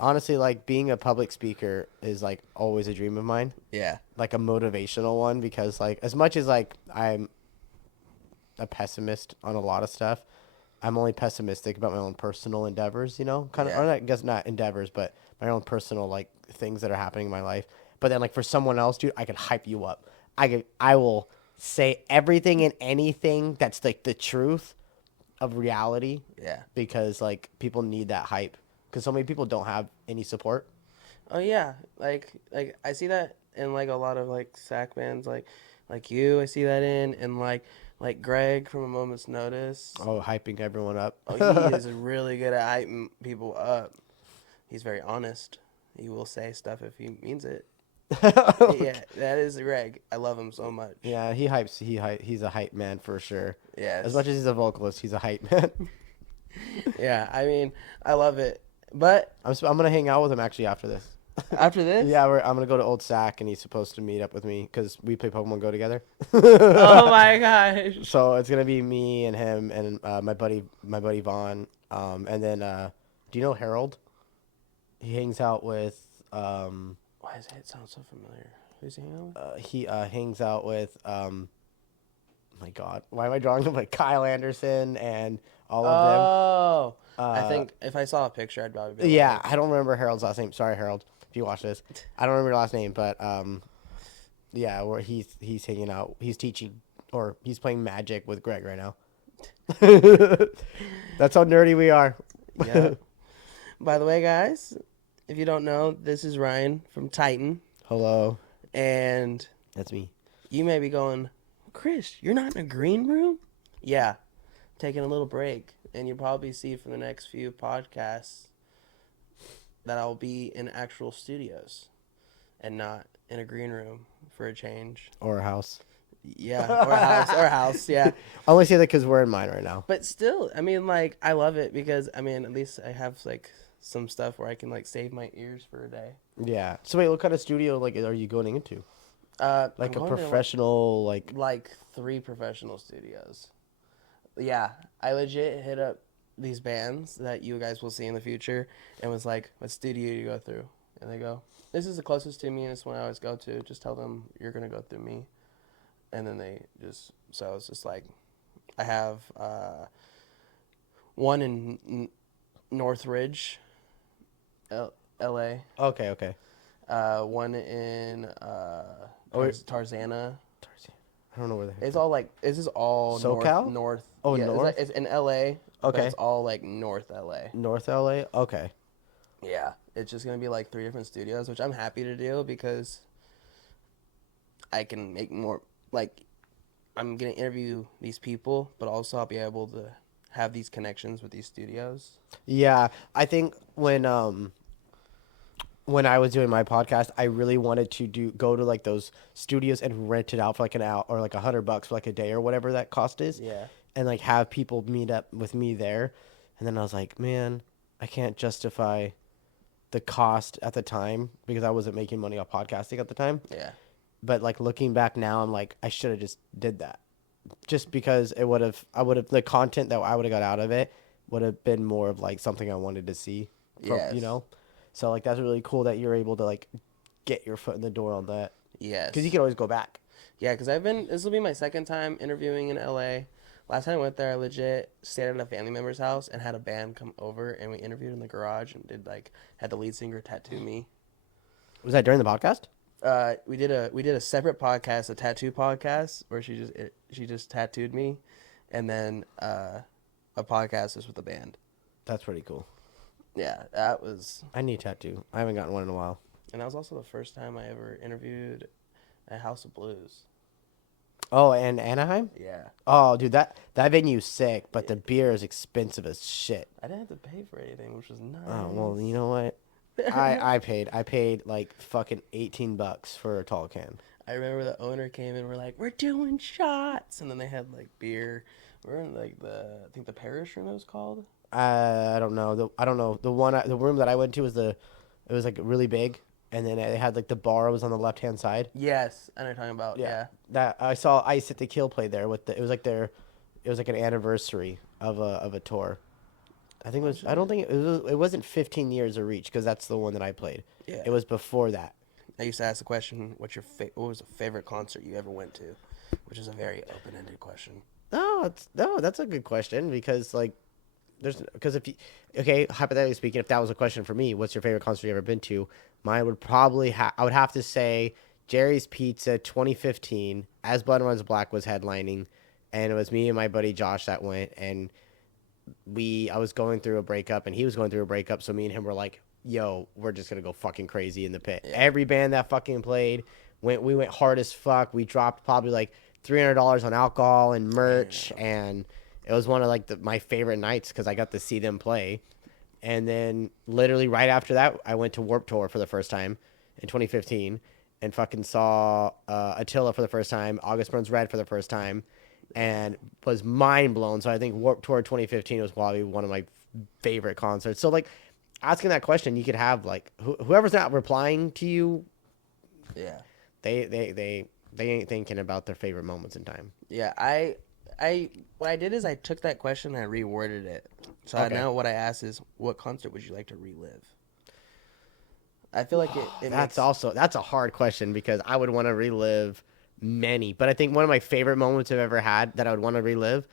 Honestly, like being a public speaker is like always a dream of mine. Yeah. Like a motivational one, because like as much as like I'm a pessimist on a lot of stuff, I'm only pessimistic about my own personal endeavors, kind of, Yeah. or I guess not endeavors, but my own personal like things that are happening in my life. But then like for someone else, dude, I could hype you up. I will say everything and anything that's like the truth of reality, Yeah. because like people need that hype, because so many people don't have any support. Oh yeah, like I see that in like a lot of like sack bands, like you. I see that in and like Greg from A Moment's Notice. Oh, hyping everyone up. Oh, he is really good at hyping people up. He's very honest. He will say stuff if he means it. Yeah, that is Greg. I love him so much. Yeah, he hypes. He's a hype man for sure. Yes. As much as he's a vocalist, he's a hype man. Yeah, I mean, I love it. But I'm gonna hang out with him actually after this. after this, Yeah, I'm gonna go to Old Sac, and he's supposed to meet up with me because we play Pokemon Go together. oh my gosh. So it's gonna be me and him and my buddy Vaughn. And then do you know Harold? He hangs out with Why does that sound so familiar? Who's he hanging with? he hangs out with my God, why am I drawing him like Kyle Anderson and all of them? Oh, I think if I saw a picture, I'd probably be able to Yeah, like- I don't remember Harold's last name. Sorry, Harold, if you watch this. I don't remember your last name, but yeah, where he's hanging out. He's teaching, or he's playing Magic with Greg right now. That's how nerdy we are. Yeah. By the way, guys, if you don't know, this is Ryan from Titan, Hello, and that's me. you may be going, Chris, you're not in a green room? Yeah, taking a little break, and you'll probably see from the next few podcasts that I'll be in actual studios and not in a green room for a change. Or a house. Yeah, or a house, yeah. I only say that because we're in mine right now. But still, I mean, like, I love it because, I mean, at least I have, like, some stuff where I can, like, save my ears for a day. Yeah. So wait, what kind of studio like are you going into? Like I'm a going to, professional, like 3 professional studios. Yeah, I legit hit up these bands that you guys will see in the future and was like, what studio do you go through? And they go, this is the closest to me and it's one I always go to. Just tell them you're going to go through me. And then they just, so it's just like, I have one in Northridge, L.A. Okay. One in Tarzana. I don't know where the heck. It's all like, this is all SoCal? north. Oh, yeah, north? It's in L.A. But Okay. it's all like North L.A. North LA? Okay. Yeah, it's just gonna be like 3 different studios, which I'm happy to do because I can make more. Like, I'm gonna interview these people, but also I'll be able to have these connections with these studios. Yeah, I think when I was doing my podcast, I really wanted to go to like those studios and rent it out for like an hour or like $100 for like a day or whatever that cost is. Yeah. And like have people meet up with me there. And then I was like, man, I can't justify the cost at the time because I wasn't making money off podcasting at the time. Yeah. But like looking back now, I'm like, I should have just did that, just because I would have the content that I would have got out of it would have been more of like something I wanted to see, Yes. So like that's really cool that you're able to like get your foot in the door on that. Yes. Because you can always go back. Yeah, because this will be my second time interviewing in LA. Last time I went there, I legit stayed at a family member's house and had a band come over and we interviewed in the garage and had the lead singer tattoo me. Was that during the podcast? We did a separate podcast, a tattoo podcast, where she just tattooed me, and then a podcast just with the band. That's pretty cool. Yeah, that was. I need a tattoo. I haven't gotten one in a while. And that was also the first time I ever interviewed at House of Blues. Oh, and Anaheim? Yeah. Oh, dude, that venue's sick, but the beer is expensive as shit. I didn't have to pay for anything, which was nice. Oh, well, you know what? I paid like fucking $18 for a tall can. I remember the owner came in, we're like, we're doing shots, and then they had like beer. We're in like I think the Parish room it was called. I don't know. The room that I went to it was like really big, and then it had like the bar was on the left hand side. Yes, I know what you're talking about. Yeah. That I saw Ice at the Kill play there it was like an anniversary of a tour. I think it was. I don't think it was. It wasn't 15 years of Reach because that's the one that I played. Yeah. It was before that. I used to ask the question, what was the favorite concert you ever went to? Which is a very open-ended question. No, that's a good question because like, because if you, okay, hypothetically speaking, if that was a question for me, what's your favorite concert you ever been to? Mine would probably I would have to say Jerry's Pizza 2015 as Blood Runs Black was headlining, and it was me and my buddy Josh that went, and I was going through a breakup and he was going through a breakup, so me and him were like, yo, we're just gonna go fucking crazy in the pit. Yeah. Every band that fucking played we went hard as fuck. We dropped probably like $300 on alcohol and merch, and it was one of like my favorite nights because I got to see them play. And then literally right after that, I went to Warped Tour for the first time in 2015 and fucking saw Attila for the first time, August Burns Red for the first time, and was mind blown. So I think Warped Tour 2015 was probably one of my favorite concerts. So like asking that question, you could have like whoever's not replying to you, yeah, they ain't thinking about their favorite moments in time. Yeah, what I did is I took that question and I reworded it. So okay. Now what I asked is, what concert would you like to relive? I feel like that's a hard question because I would want to relive many, but I think one of my favorite moments I've ever had that I would want to relive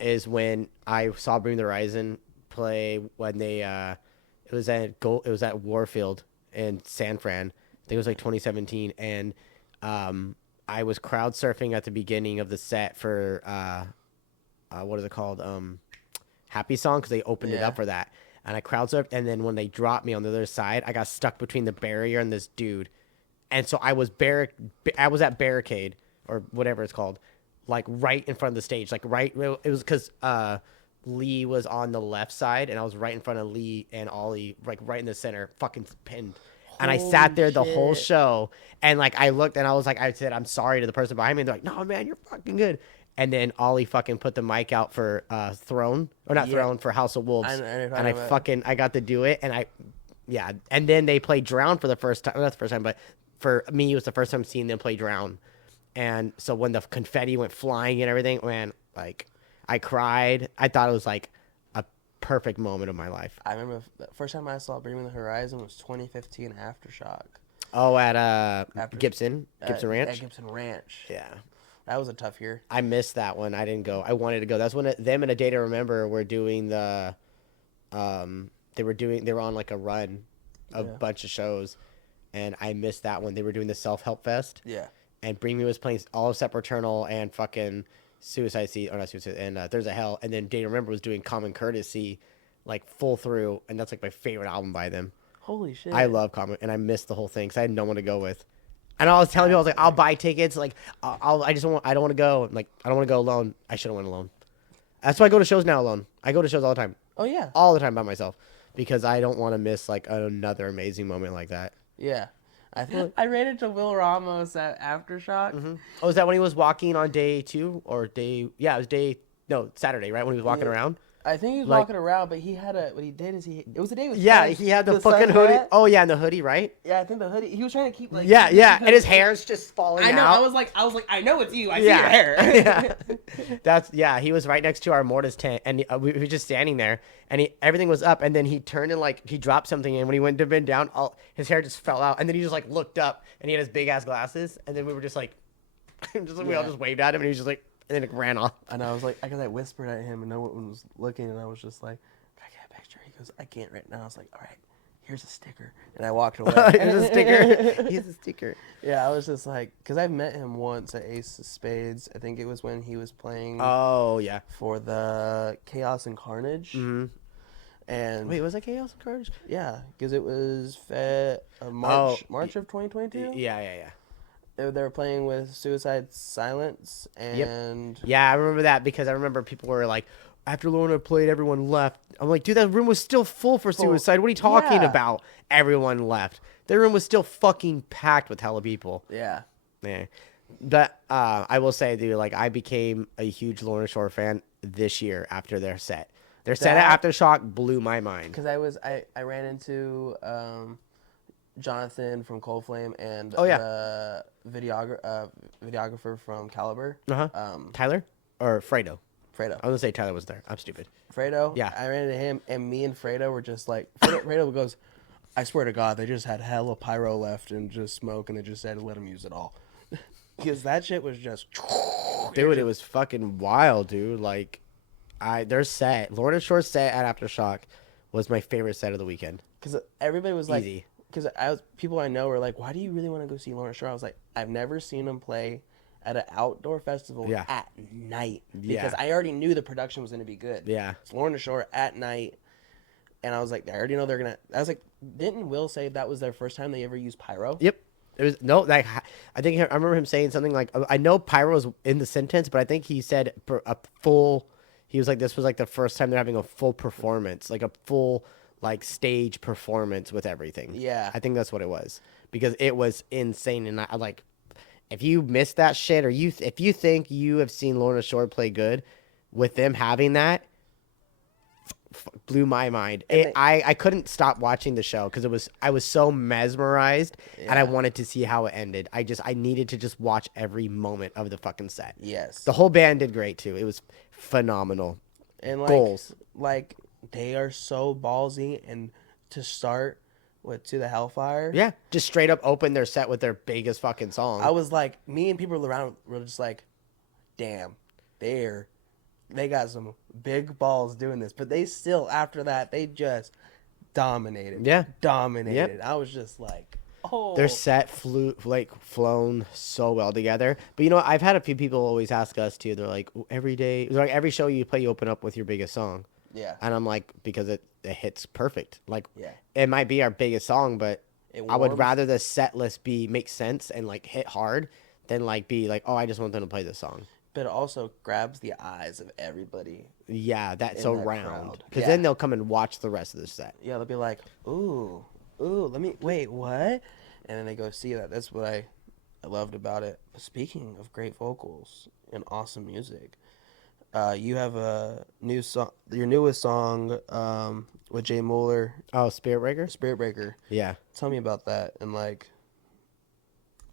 is when I saw Bring the Horizon play when they it was at Warfield in San Fran. I think it was like 2017, and I was crowd surfing at the beginning of the set for what is it called? Happy Song, because they opened it up for that. And I crowd surfed, and then when they dropped me on the other side, I got stuck between the barrier and this dude. And so I was at Barricade, or whatever it's called, like right in front of the stage. Like right, it was because Lee was on the left side, and I was right in front of Lee and Ollie, like right in the center, fucking pinned. And I sat there the whole show, and like I looked, and I said, I'm sorry to the person behind me. And they're like, no, man, you're fucking good. And then Ollie fucking put the mic out for Throne, or not Throne, for House of Wolves. I got to do it, and and then they played Drown for the first time. Well, not the first time, but for me, it was the first time seeing them play Drown. And so when the confetti went flying and everything, man, like I cried. I thought it was like a perfect moment of my life. I remember the first time I saw Bring the Horizon was 2015 Aftershock. Oh, at Gibson Ranch? At Gibson Ranch. Yeah. That was a tough year. I missed that one. I didn't go. I wanted to go. That's when them and A Day to Remember were doing the, they were on like a run, a bunch of shows, and I missed that one. They were doing the Self-Help Fest. Yeah. And Bring Me was playing all of Sepultura and fucking Suicide Seat, or not Suicide, and There's a Hell, and then Day to Remember was doing Common Courtesy, like full through, and that's like my favorite album by them. Holy shit. I love Common, and I missed the whole thing because I had no one to go with. And I was telling people, I was like, I'll buy tickets. Like, I don't want to go. I'm like, I don't want to go alone. I should have went alone. That's why I go to shows now alone. I go to shows all the time. Oh, yeah. All the time by myself. Because I don't want to miss, like, another amazing moment like that. Yeah. I ran into Will Ramos at Aftershock. Mm-hmm. Oh, is that when he was walking on day 2? Or day... Yeah, it was Saturday, right? When he was walking around? I think he was walking around, but he had what he did is it was the day with he had the fucking hoodie. Oh yeah, and the hoodie, right? Yeah, I think the hoodie. He was trying to keep like and his hair's just falling out. I know. I was like, I know it's you. I see your hair. He was right next to our Mortis tent, and we were just standing there, and everything was up, and then he turned and like he dropped something, and when he went to bend down, his hair just fell out, and then he just like looked up, and he had his big ass glasses, and then we were just like, we all just waved at him, and he was just like. And then it ran off. And I was like, I whispered at him, and no one was looking, and I was just like, can I get a picture? He goes, I can't right now. I was like, all right, here's a sticker. And I walked away. Here's a sticker. Here's a sticker. Yeah, I was just like, because I've met him once at Ace of Spades. I think it was when he was playing. Oh, yeah. For the Chaos and Carnage. Mm-hmm. And wait, was that Chaos and Carnage? Yeah, because it was March of 2022? Yeah. They were playing with Suicide Silence, and... Yep. Yeah, I remember that, because I remember people were like, after Lorna played, everyone left. I'm like, dude, that room was still full for Suicide. What are you talking about? Everyone left. The room was still fucking packed with hella people. Yeah. Yeah. But I will say, dude, like, I became a huge Lorna Shore fan this year after their set. Their set at Aftershock blew my mind. Because I ran into... Jonathan from Cold Flame and the videographer from Caliber. Tyler or Fredo? Fredo. I was gonna say Tyler was there. I'm stupid. Fredo. Yeah. I ran into him, and me and Fredo were just like, Fredo goes, I swear to God, they just had hella pyro left and just smoke, and they just said let them use it all. Because that shit was just... Dude, it was fucking wild, dude. Like, their set, Lorna Shore's set at Aftershock was my favorite set of the weekend. Because everybody was like... Easy. Because people I know were like, why do you really want to go see Lorna Shore? I was like, I've never seen them play at an outdoor festival at night. Because I already knew the production was going to be good. Yeah. It's Lorna Shore at night. And I was like, I already know they're going to... I was like, didn't Will say that was their first time they ever used pyro? Yep. It was like I think I remember him saying something like, I know pyro was in the sentence, but I think he said a full. He was like, this was like the first time they're having a full performance, like a full like stage performance with everything. Yeah, I think that's what it was, because it was insane. And I like, if you missed that shit, or if you think you have seen Lorna Shore play good, with them having that, blew my mind. I couldn't stop watching the show because I was so mesmerized, and I wanted to see how it ended. I needed to just watch every moment of the fucking set. Yes, the whole band did great too. It was phenomenal. And goals, like they are so ballsy, and to start with To the Hellfire, just straight up open their set with their biggest fucking song. I was like, me and people around were just like, damn, they got some big balls doing this. But they still, after that, they just dominated. Yeah. Dominated. Yep. I was just like, oh. Their set flown so well together. But, you know, I've had a few people always ask us, too. They're like, every show you play, you open up with your biggest song. Yeah. And I'm like, because it hits perfect. Like, yeah. It might be our biggest song, but I would rather the set list make sense and, like, hit hard than, like, be like, oh, I just want them to play this song. But it also grabs the eyes of everybody. Yeah, that's around. Because then they'll come and watch the rest of the set. Yeah, they'll be like, ooh, wait, what? And then they go see that. That's what I loved about it. Speaking of great vocals and awesome music, you have a new song, your newest song with Jay Mueller. Oh, Spirit Breaker? Spirit Breaker. Yeah. Tell me about that and like...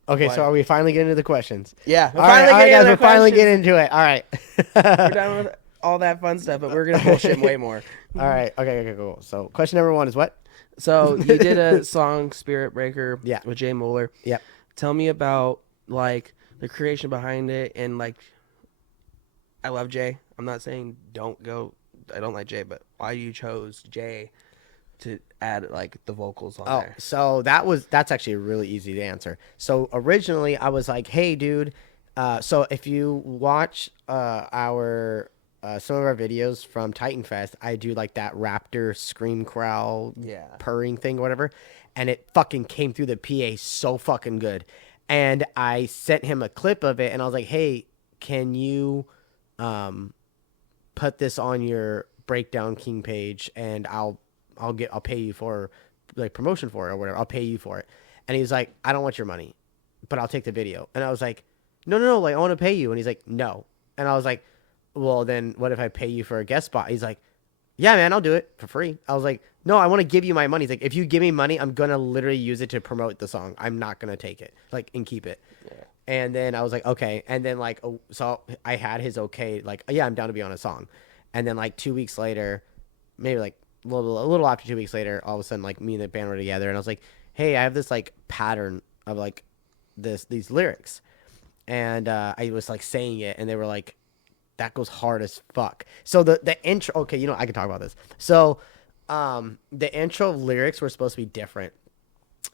Okay, so are we finally getting into the questions? Yeah. All right, guys, we're finally getting into it. All right. We're done with all that fun stuff, but we're going to bullshit way more. All right. Okay, cool. So question number 1 is what? So you did a song, Spirit Breaker, with Jay Mueller. Yep. Tell me about, like, the creation behind it, and, like, I love Jay. I'm not saying I don't like Jay, but why you chose Jay to add like the vocals on there. So that's actually really easy to answer. So originally I was like, hey dude, so if you watch our some of our videos from Titan Fest, I do like that raptor scream growl purring thing or whatever, and it fucking came through the PA so fucking good. And I sent him a clip of it, and I was like, hey, can you put this on your Breakdown King page, and I'll pay you for like promotion for it or whatever. I'll pay you for it. And he's like, I don't want your money, but I'll take the video. And I was like, no, like I want to pay you. And he's like, no. And I was like, well, then what if I pay you for a guest spot? He's like, yeah, man, I'll do it for free. I was like, no, I want to give you my money. He's like, if you give me money, I'm going to literally use it to promote the song. I'm not going to take it and keep it. Yeah. And then I was like, okay. And then so I had his okay, like, yeah, I'm down to be on a song. And then like 2 weeks later, maybe like a little after 2 weeks later, all of a sudden, like me and the band were together, and I was like, hey, I have this like pattern of like these lyrics. And I was like saying it, and they were like, that goes hard as fuck. So the intro, okay, I can talk about this. So the intro lyrics were supposed to be different.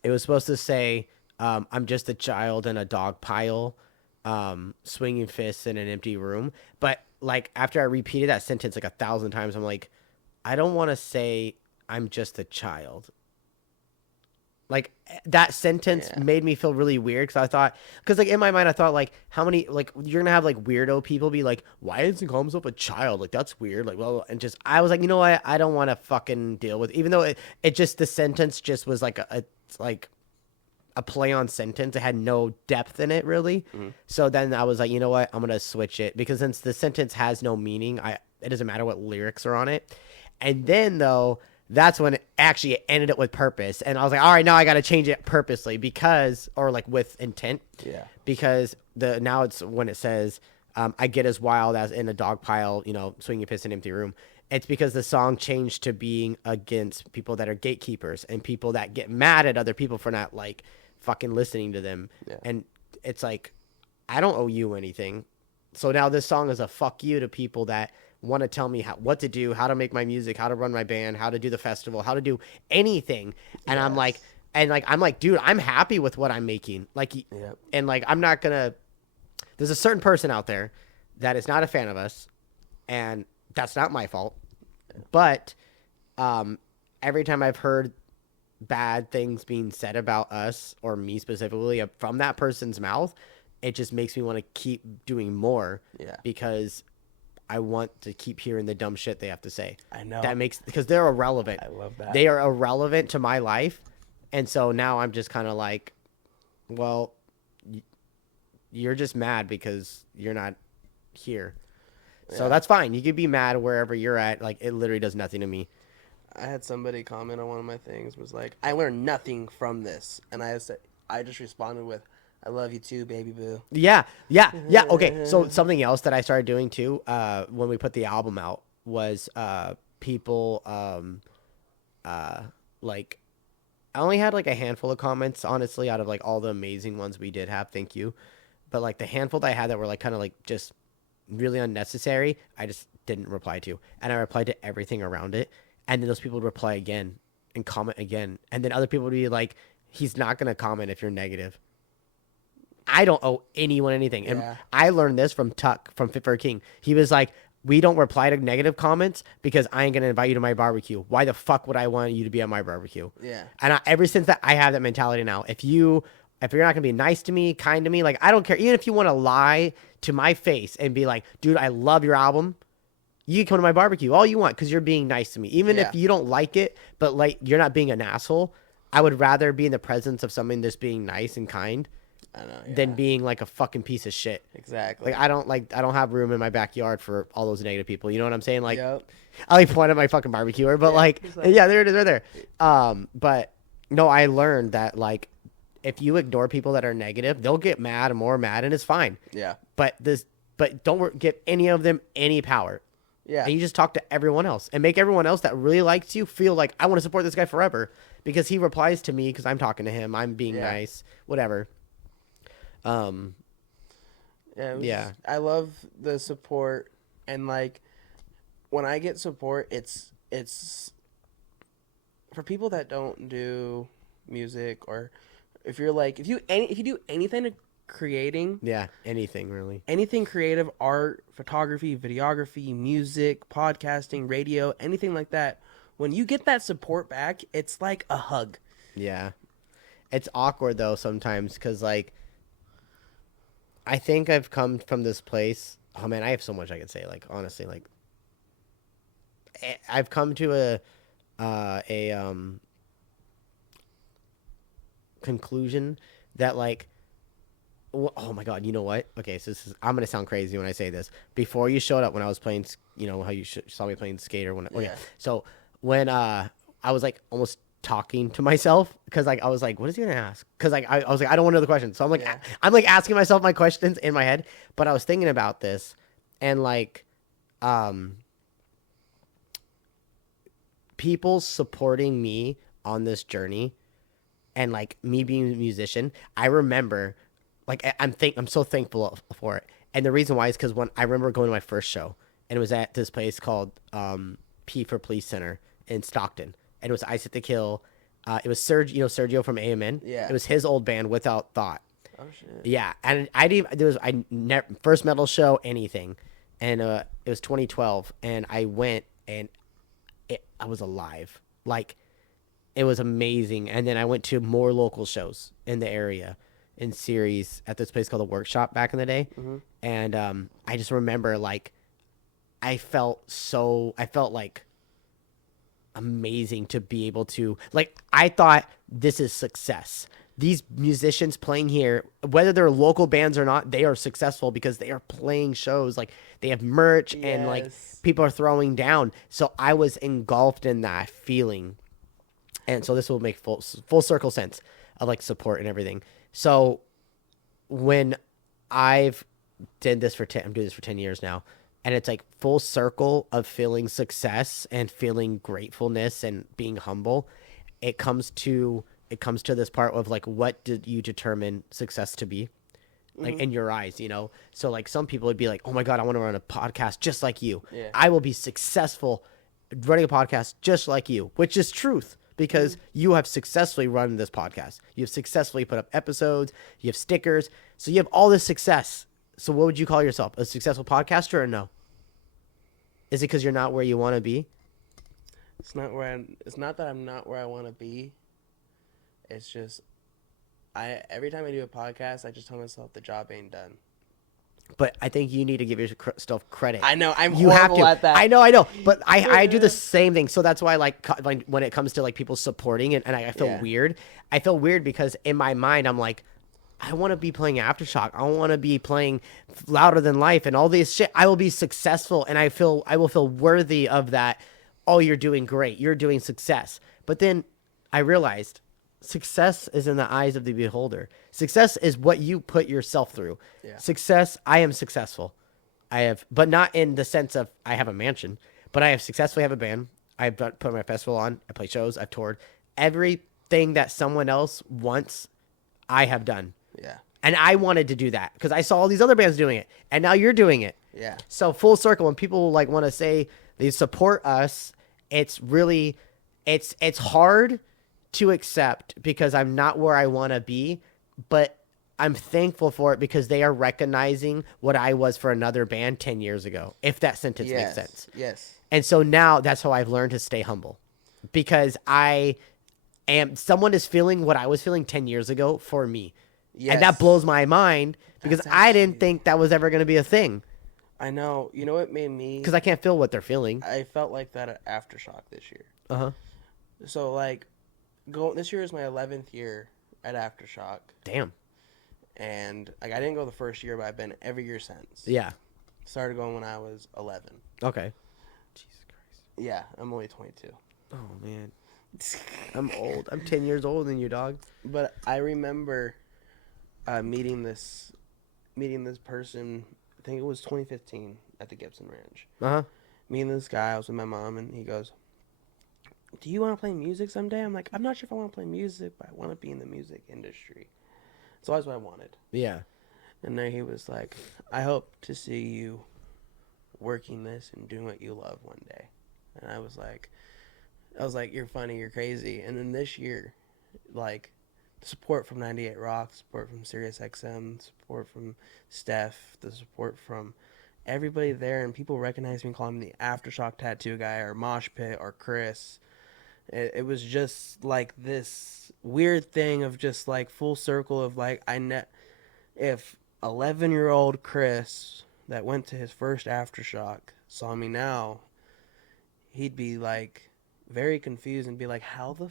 It was supposed to say, I'm just a child in a dog pile, swinging fists in an empty room. But like after I repeated that sentence like 1,000 times, I'm like, I don't want to say I'm just a child. Like that sentence made me feel really weird because like in my mind I thought like how many like you're gonna have like weirdo people be like, why doesn't he call himself a child? Like that's weird. Like well, and just I was like, you know what? I don't want to fucking deal with, even though it just the sentence just was like a play on sentence. It had no depth in it really. Mm-hmm. So then I was like, you know what? I'm gonna switch it because since the sentence has no meaning, it doesn't matter what lyrics are on it. And then though, that's when it actually ended it with purpose. And I was like, all right, now I got to change it purposely or with intent. Yeah. Because now it's when it says, I get as wild as in a dog pile, swinging piss in an empty room. it's because the song changed to being against people that are gatekeepers and people that get mad at other people for not like fucking listening to them. Yeah. And it's like, I don't owe you anything. So now this song is a fuck you to people that want to tell me what to do, how to make my music, how to run my band, how to do the festival, how to do anything. And I'm like, dude, I'm happy with what I'm making. Like, and like, I'm not gonna, there's a certain person out there that is not a fan of us, and that's not my fault. But every time I've heard bad things being said about us or me specifically from that person's mouth, it just makes me want to keep doing more. Yeah. Because I want to keep hearing the dumb shit they have to say. I know. Because they're irrelevant. I love that. They are irrelevant to my life. And so now I'm just kind of like, well, you're just mad because you're not here. Yeah. So that's fine. You could be mad wherever you're at. Like, it literally does nothing to me. I had somebody comment on one of my things, was like, I learned nothing from this. And I just responded with, I love you too, baby boo. Yeah. Okay. So something else that I started doing too, when we put the album out, was people like, I only had like a handful of comments, honestly, out of like all the amazing ones we did have. Thank you. But like the handful that I had that were like kind of like just really unnecessary, I just didn't reply to. And I replied to everything around it. And then those people would reply again and comment again. And then other people would be like, he's not going to comment if you're negative. I don't owe anyone anything. And I learned this from Tuck from Fit for a King. He was like, we don't reply to negative comments because I ain't going to invite you to my barbecue. Why the fuck would I want you to be at my barbecue? Yeah. And ever since that, I have that mentality now. If you're not going to be nice to me, kind to me, like, I don't care. Even if you want to lie to my face and be like, dude, I love your album, you can come to my barbecue all you want because you're being nice to me. Even if you don't like it, but like you're not being an asshole, I would rather be in the presence of someone that's being nice and kind than being like a fucking piece of shit. Exactly. Like, I don't have room in my backyard for all those negative people. You know what I'm saying? Like, I like point at my fucking barbecuer, but there it is right there. But no, I learned that like, if you ignore people that are negative, they'll get mad and more mad, and it's fine. Yeah. But don't give any of them any power. Yeah. And you just talk to everyone else and make everyone else that really likes you feel like, I want to support this guy forever because he replies to me because I'm talking to him. I'm being nice, whatever. I love the support, and like when I get support, it's for people that don't do music, or if you're like, if you do anything creating, anything creative, art, photography, videography, music, podcasting, radio, anything like that, when you get that support back, it's like a hug. Yeah. It's awkward though sometimes because like, I think I've come from this place. Oh man, I have so much I could say. Like, honestly, like I've come to a conclusion that like, oh my God, you know what? Okay, so I'm gonna sound crazy when I say this. Before you showed up, when I was playing, you know how you saw me playing skater. So when I was like almost talking to myself because like I was like, what is he gonna ask? Because like I was like, I don't want to know the question. So I'm like, I'm like asking myself my questions in my head. But I was thinking about this, and like, people supporting me on this journey, and like me being a musician. I remember, like, I'm so thankful for it. And the reason why is because when I remember going to my first show, and it was at this place called P for Police Center in Stockton. And it was Ice at the Kill. It was Sergio from AMN. Yeah. It was his old band, Without Thought. Oh shit. Yeah, and I never first metal show anything, and it was 2012, and I went, and I was alive. Like, it was amazing. And then I went to more local shows in the area, in series at this place called the Workshop back in the day, and I just remember like, I felt like amazing to be able to, like, I thought this is success. These musicians playing here, whether they're local bands or not, they are successful because they are playing shows. Like, they have merch and like people are throwing down. So I was engulfed in that feeling. And so this will make full circle sense of like support and everything. So when I'm doing this for 10 years now, and it's like full circle of feeling success and feeling gratefulness and being humble. It comes to this part of like, what did you determine success to be? Like in your eyes, So like some people would be like, "Oh my God, I want to run a podcast just like you. Yeah. I will be successful running a podcast just like you," which is truth because you have successfully run this podcast. You have successfully put up episodes. You have stickers. So you have all this success. So what would you call yourself? A successful podcaster or no? Is it because you're not where you want to be? It's not that I'm not where I want to be. It's just every time I do a podcast, I just tell myself the job ain't done. But I think you need to give yourself credit. I know I'm you have horrible to. at that. I know. But I do the same thing. So that's why like when it comes to like people supporting it, and I feel weird. I feel weird because in my mind I'm like, I want to be playing Aftershock. I want to be playing Louder Than Life and all this shit. I will be successful, and I will feel worthy of that. Oh, you're doing great. You're doing success. But then I realized success is in the eyes of the beholder. Success is what you put yourself through. Yeah. Success, I am successful. But not in the sense of I have a mansion, but I have successfully have a band. I've put my festival on. I play shows. I've toured. Everything that someone else wants, I have done. Yeah. And I wanted to do that because I saw all these other bands doing it, and now you're doing it. Yeah. So full circle, when people like want to say they support us, it's really, it's hard to accept because I'm not where I want to be, but I'm thankful for it because they are recognizing what I was for another band 10 years ago, if that sentence makes sense. Yes. And so now that's how I've learned to stay humble because someone is feeling what I was feeling 10 years ago for me. Yes. And that blows my mind because I didn't think that was ever going to be a thing. I know. You know what made me? Because I can't feel what they're feeling. I felt like that at Aftershock this year. Uh-huh. So like, this year is my 11th year at Aftershock. Damn. And like I didn't go the first year, but I've been every year since. Yeah. Started going when I was 11. Okay. Jesus Christ. Yeah, I'm only 22. Oh, man. I'm old. I'm 10 years older than you, dog. But I remember meeting this person, I think it was 2015 at the Gibson Ranch. Uh-huh. Meeting this guy, I was with my mom, and he goes, "Do you want to play music someday?" I'm like, "I'm not sure if I want to play music, but I want to be in the music industry." So that's what I wanted. Yeah. And then he was like, "I hope to see you working this and doing what you love one day." And I was like, "You're funny, you're crazy." And then this year, like, support from 98 Rock, support from Sirius XM, support from Steph, the support from everybody there, and people recognize me and call me the Aftershock Tattoo Guy or Mosh Pit or Chris. It was just like this weird thing of just like full circle of like if 11-year-old Chris that went to his first Aftershock saw me now, he'd be like very confused and be like, "How the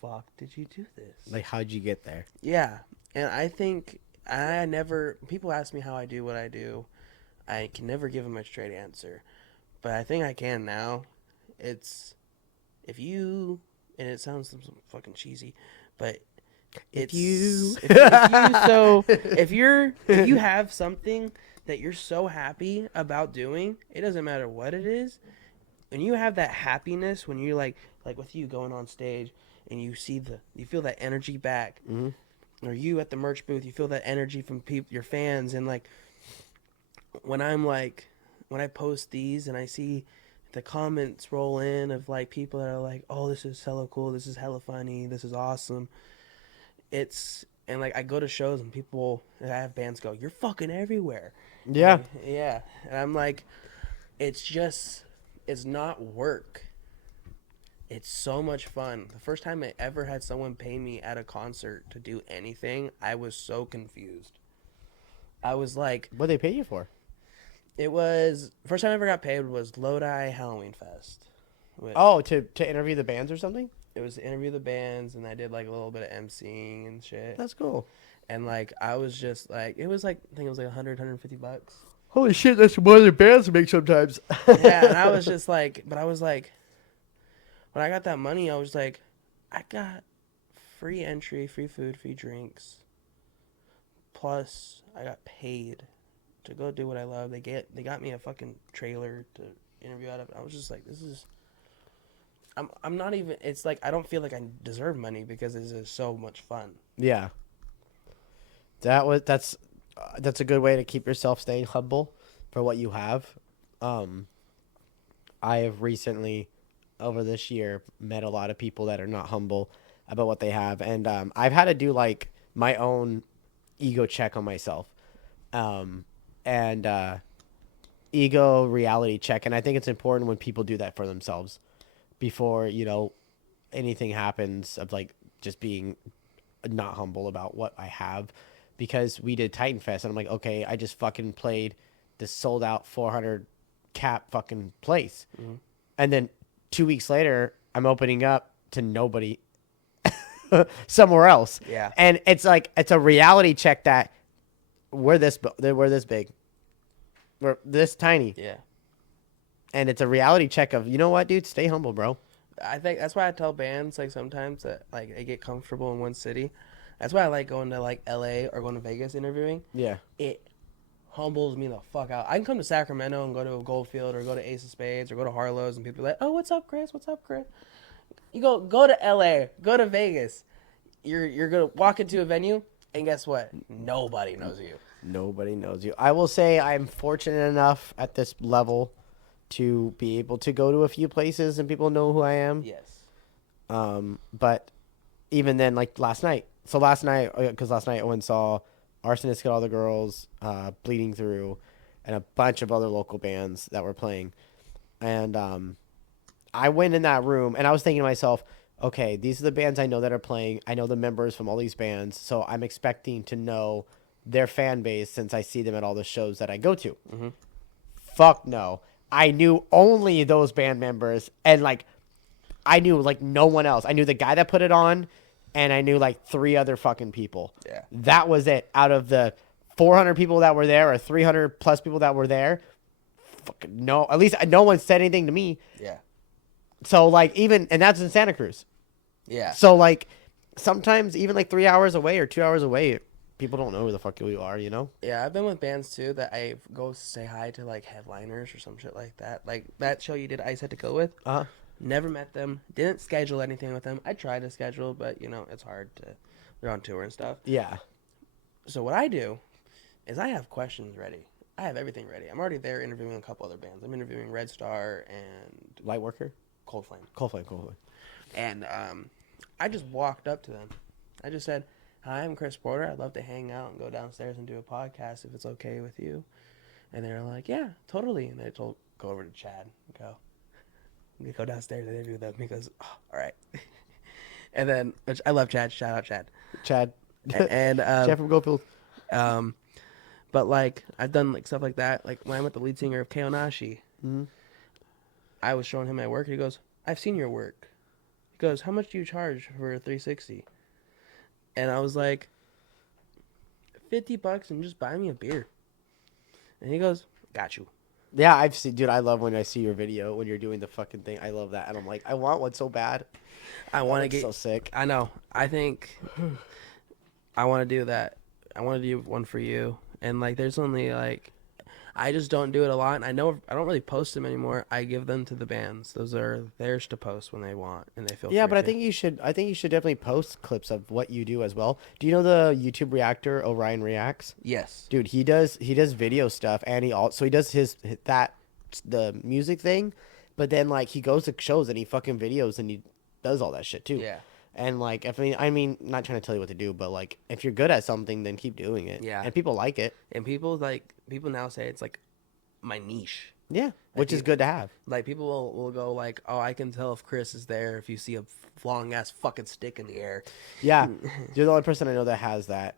fuck did you do this? Like, how'd you get there?" Yeah. And I think people ask me how I do what I do. I can never give them a straight answer, but I think I can now. It's, if you, and it sounds fucking cheesy, but it's, if you have something that you're so happy about doing, it doesn't matter what it is. When you have that happiness, when you're like with you going on stage and you feel that energy back, or you at the merch booth, you feel that energy from your fans, and like when I post these and I see the comments roll in of like people that are like, "Oh, this is hella cool, this is hella funny, this is awesome." And like I go to shows and I have bands go, "You're fucking everywhere." Yeah. Yeah. And I'm like, it's not work. It's so much fun. The first time I ever had someone pay me at a concert to do anything, I was so confused. I was like, What'd they pay you for? First time I ever got paid was Lodi Halloween Fest. To interview the bands or something? It was to interview the bands, and I did like a little bit of emceeing and shit. That's cool. And like I was just like, I think it was like $150. Holy shit, that's more than bands make sometimes. Yeah, and I was just like, but I was like, when I got that money, I was like, I got free entry, free food, free drinks. Plus, I got paid to go do what I love. They got me a fucking trailer to interview out of. I was just like, this is. I'm not even. It's like I don't feel like I deserve money because this is so much fun. Yeah. That's a good way to keep yourself staying humble for what you have. I have recently, over this year, met a lot of people that are not humble about what they have, and I've had to do like my own ego check on myself, and ego reality check, and I think it's important when people do that for themselves before anything happens of like just being not humble about what I have, because we did Titan Fest and I'm like, okay, I just fucking played this sold out 400 cap fucking place. Mm-hmm. And then 2 weeks later, I'm opening up to nobody somewhere else. Yeah. And it's like, it's a reality check that we're this big. We're this tiny. Yeah. And it's a reality check of, you know what, dude, stay humble, bro. I think that's why I tell bands like sometimes that like they get comfortable in one city. That's why I like going to like LA or going to Vegas interviewing. Yeah. It humbles me the fuck out. I can come to Sacramento and go to a Goldfield or go to Ace of Spades or go to Harlow's and people are like, oh, what's up, Chris? What's up, Chris? You go to LA, go to Vegas. You're gonna walk into a venue and guess what? Nobody knows you. Nobody knows you. I will say I'm fortunate enough at this level to be able to go to a few places and people know who I am. Yes. But even then, like last night. So last night I went and saw Arsonist Get All the Girls, Bleeding Through, and a bunch of other local bands that were playing. And I went in that room and I was thinking to myself, okay, these are the bands I know that are playing. I know the members from all these bands. So I'm expecting to know their fan base since I see them at all the shows that I go to. Mm-hmm. Fuck no. I knew only those band members, and like I knew like no one else. I knew the guy that put it on, and I knew like 3 other fucking people. Yeah. That was it. Out of the 400 people that were there or 300 plus people that were there, fucking no. At least no one said anything to me. Yeah. So like and that's in Santa Cruz. Yeah. So like sometimes even like 3 hours away or 2 hours away, people don't know who the fuck you are, you know? Yeah, I've been with bands too that I go say hi to like headliners or some shit like that. Like that show you did Ice Had to Kill with. Uh-huh. Never met them. Didn't schedule anything with them. I tried to schedule, but it's hard to. They're on tour and stuff. Yeah. So what I do is I have questions ready. I have everything ready. I'm already there interviewing a couple other bands. I'm interviewing Red Star and Lightworker? Cold Flame. Cold Flame. And I just walked up to them. I just said, hi, I'm Chris Porter. I'd love to hang out and go downstairs and do a podcast if it's okay with you. And they're like, yeah, totally. And they go over to Chad and go downstairs and interview them. He goes, oh, all right. And then, which I love Chad. Shout out Chad. Chad. And Chad from Goldfield. But like I've done like stuff like that. Like when I met the lead singer of Keonashi, Mm-hmm. I was showing him my work. And he goes, I've seen your work. He goes, how much do you charge for a 360? And I was like, $50 and just buy me a beer. And he goes, got you. Yeah, I've seen, dude. I love when I see your video when you're doing the fucking thing. I love that, and I'm like, I want one so bad. I want to get so sick. I know. I think I want to do that. I want to do one for you. And like, there's only like, I just don't do it a lot. And I know I don't really post them anymore. I give them to the bands. Those are theirs to post when they want and they feel. Yeah, free but to. I think you should definitely post clips of what you do as well. Do you know the YouTube reactor Orion Reacts? Yes. Dude, he does video stuff, and he does the music thing, but then like he goes to shows and he fucking videos and he does all that shit too. Yeah. And like, I mean, not trying to tell you what to do, but like, if you're good at something, then keep doing it. Yeah. And people like it. And people now say it's like my niche. Yeah. Which is good to have. Like people will go like, oh, I can tell if Chris is there if you see a long ass fucking stick in the air. Yeah. You're the only person I know that has that.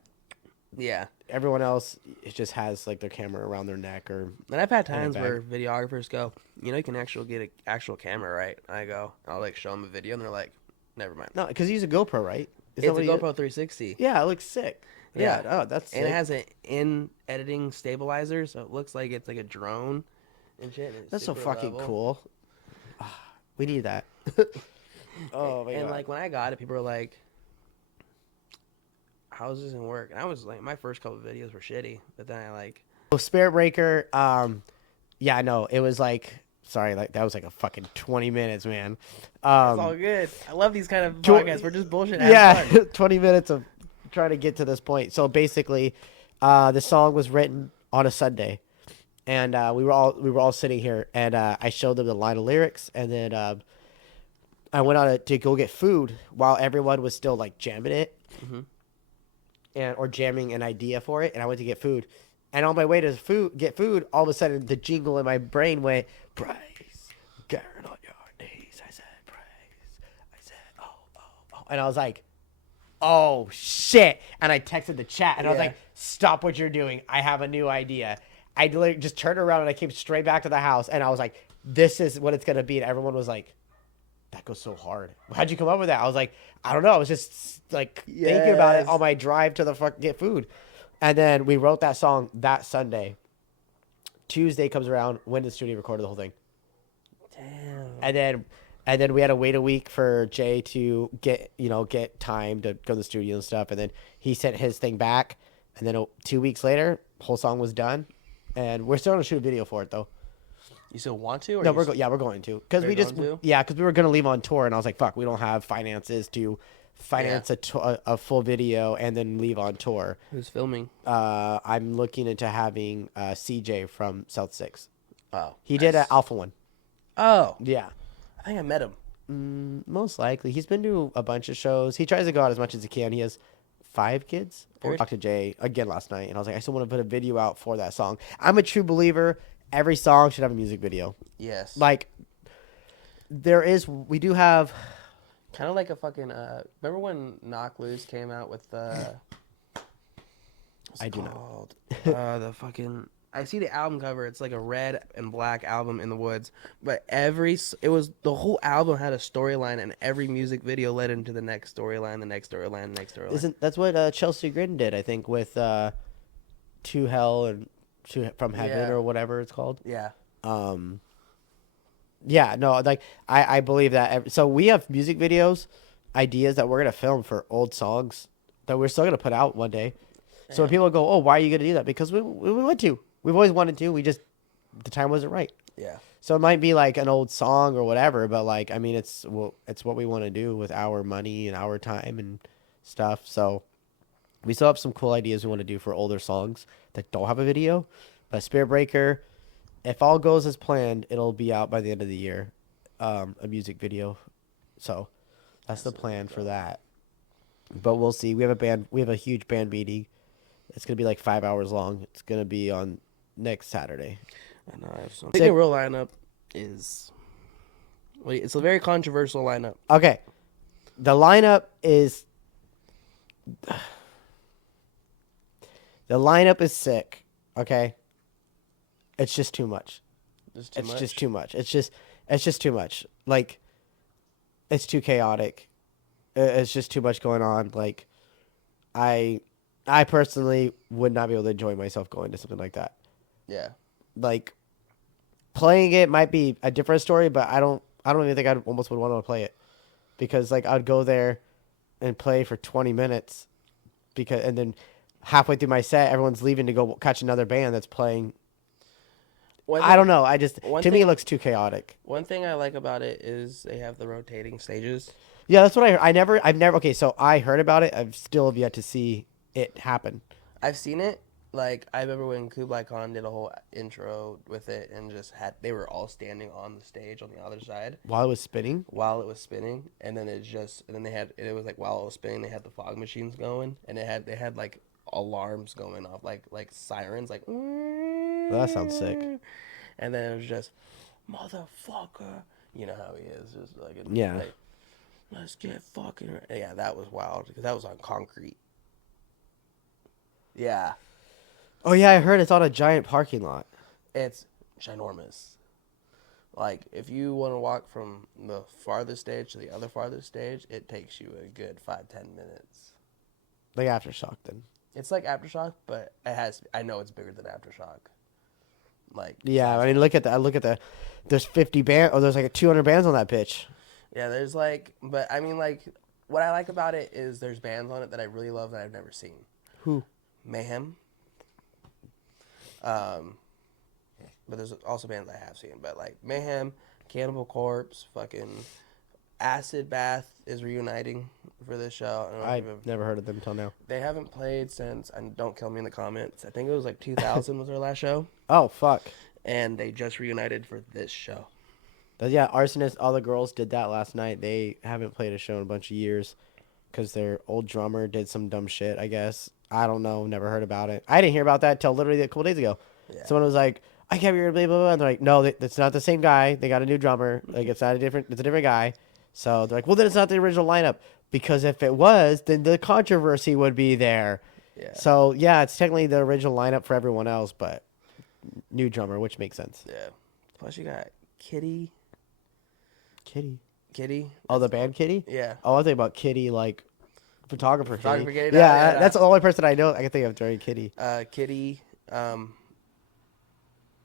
Yeah. Everyone else just has like their camera around their neck or. And I've had times where videographers go, you can actually get an actual camera, right? And I go, I'll like show them a video and they're like, never mind. No, because you use a GoPro, right? It's a GoPro 360. Yeah, it looks sick. Yeah. Oh, that's sick. And it has an in-editing stabilizer, so it looks like it's like a drone and shit. And That's so fucking level. cool. We need that. Oh, my God. And like when I got it, people were like, how is this gonna work? And I was like, my first couple of videos were shitty, but then I like Spirit Breaker, yeah, no, it was like, sorry, like that was like a fucking 20 minutes, man. It's all good. I love these kind of tw- podcasts. We're just bullshit. Yeah, Fun. 20 minutes of trying to get to this point. So basically, the song was written on a Sunday, and we were all sitting here, and I showed them the line of lyrics, and then I went on to go get food while everyone was still like jamming it, or jamming an idea for it, and I went to get food. And on my way to get food, all of a sudden the jingle in my brain went, "Praise God on your knees." I said, "Praise." I said, "Oh." And I was like, "Oh, shit." And I texted the chat, and I was like, "Stop what you're doing. I have a new idea." I literally just turned around, and I came straight back to the house, and I was like, "This is what it's going to be." And everyone was like, "That goes so hard. How'd you come up with that?" I was like, "I don't know. I was just like thinking about it on my drive to the fuck get food." And then we wrote that song that Sunday. Tuesday comes around, went to the studio, recorded the whole thing. Damn. And then we had to wait a week for Jay to get time to go to the studio and stuff. And then he sent his thing back. And then 2 weeks later, whole song was done. And we're still gonna shoot a video for it though. You still want to? Or No, we're going to, because we just going to? because we were gonna leave on tour, and I was like, fuck, we don't have finances to finance a full video and then leave on tour. Who's filming? I'm looking into having CJ from South Six. Oh, He did an Alpha One. Oh, Yeah. I think I met him. Most likely. He's been to a bunch of shows. He tries to go out as much as he can. He has 5 kids. I talked to Jay again last night, and I was like, I still want to put a video out for that song. I'm a true believer. Every song should have a music video. Yes. Like, we do have... Kind of like a fucking... remember when Knock Loose came out with the... I do not. The fucking... I see the album cover. It's like a red and black album in the woods. But the whole album had a storyline, and every music video led into the next storyline, the next storyline, the next storyline. That's what Chelsea Grin did, I think, with To Hell and From Heaven or whatever it's called. Yeah. Yeah, no, like I believe that. So we have music videos, ideas that we're gonna film for old songs that we're still gonna put out one day. So when people go, "Oh, why are you gonna do that?" Because we want to. We've always wanted to. The time wasn't right. Yeah. So it might be like an old song or whatever, but like I mean, it's what we want to do with our money and our time and stuff. So we still have some cool ideas we want to do for older songs that don't have a video. But Spirit Breaker, if all goes as planned, it'll be out by the end of the year, a music video. So that's the plan for that. But we'll see. We have a huge band meeting. It's gonna be like 5 hours long. It's gonna be on next Saturday. I know. I have some. I think the real lineup is... Well, it's a very controversial lineup. Okay. The lineup is... The lineup is sick. Okay. It's just too much. It's just too much. It's just too much. Like, it's too chaotic. It's just too much going on. Like, I personally would not be able to enjoy myself going to something like that. Yeah. Like, playing it might be a different story, but I don't even think I almost would want to play it, because like I'd go there and play for 20 minutes and then halfway through my set, everyone's leaving to go catch another band that's playing. I don't know. To me, it looks too chaotic. One thing I like about it is they have the rotating stages. Yeah, that's what I heard. I've never. Okay, so I heard about it. I've still have yet to see it happen. I've seen it. Like, I remember when Kublai Khan did a whole intro with it, and they were all standing on the stage on the other side While it was spinning? While it was spinning, and then it was like while it was spinning, they had the fog machines going, and they had like alarms going off, like sirens, like. Well, that sounds sick. And then it was just, motherfucker. You know how he is, just like, yeah. Like, let's get fucking. Yeah, that was wild, because that was on concrete. Yeah. Oh yeah, I heard it's on a giant parking lot. It's ginormous. Like, if you want to walk from the farthest stage to the other farthest stage, it takes you a good 5-10 minutes. Like Aftershock, then. It's like Aftershock, but I know it's bigger than Aftershock. Like, yeah, I mean, look at the. There's 50 bands, or there's like 200 bands on that pitch. Yeah, there's but I mean, like, what I like about it is there's bands on it that I really love that I've never seen. Who? Mayhem. But there's also bands I have seen. But like Mayhem, Cannibal Corpse, fucking Acid Bath is reuniting for this show. I don't know if I've you've- never heard of them until now. They haven't played since, and don't kill me in the comments, I think it was like 2000 was their last show. Oh, fuck. And they just reunited for this show. But yeah, Arsonist, all the girls did that last night. They haven't played a show in a bunch of years because their old drummer did some dumb shit, I guess. I don't know. Never heard about it. I didn't hear about that until literally a couple days ago. Yeah. Someone was like, I can't hear blah, blah, blah. And they're like, no, that's not the same guy. They got a new drummer. Like, it's a different guy. So they're like, well, then it's not the original lineup. Because if it was, then the controversy would be there. Yeah. So, yeah, it's technically the original lineup for everyone else, but new drummer, which makes sense. Yeah. Plus you got Kitty. Kitty? Oh, the band Kitty? Yeah. Oh, I think about Kitty, like photographer Photographer Kitty. Kitty, Yeah, yeah. that's the only person I know I can think of during Kitty. Kitty.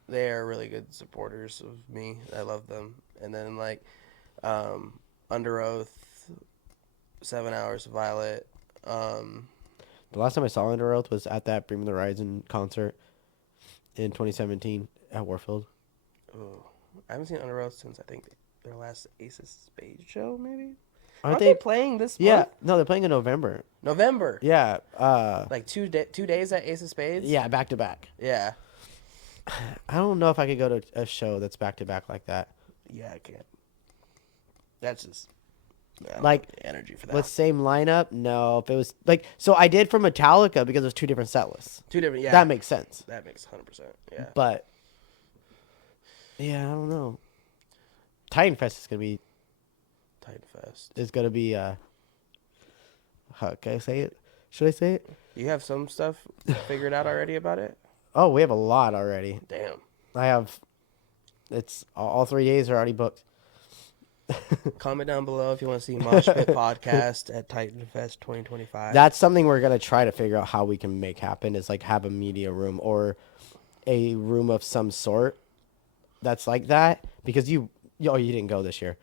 They are really good supporters of me. I love them. And then like Under Oath, 7 Hours of Violet. The last time I saw Under Oath was at that Bring Me the Horizon concert in 2017 at Warfield. Oh, I haven't seen Under Oath since I think their last Ace of Spades show, maybe. Aren't They playing this Yeah, month? no, they're playing in November. November. Yeah, Like 2 days at Ace of Spades. yeah, back to back. Yeah. I don't know if I could go to a show that's back to back like that. Yeah, I can't. That's just I don't Like, have the energy for that. With same lineup, no. If it was like, so I did for Metallica because it was two different set lists. Two different. Yeah. That makes sense. That makes 100%. Yeah. But yeah, I don't know. Titan Fest is gonna be Titan Fest. How can I say it? Should I say it? You have some stuff figured out already about it? Oh, we have a lot already. Damn. I have. It's all 3 days are already booked. Comment down below if you want to see Mosh Pit Podcast at Titan Fest 2025. That's something we're gonna try to figure out how we can make happen. Is like have a media room or a room of some sort that's like that because you didn't go this year,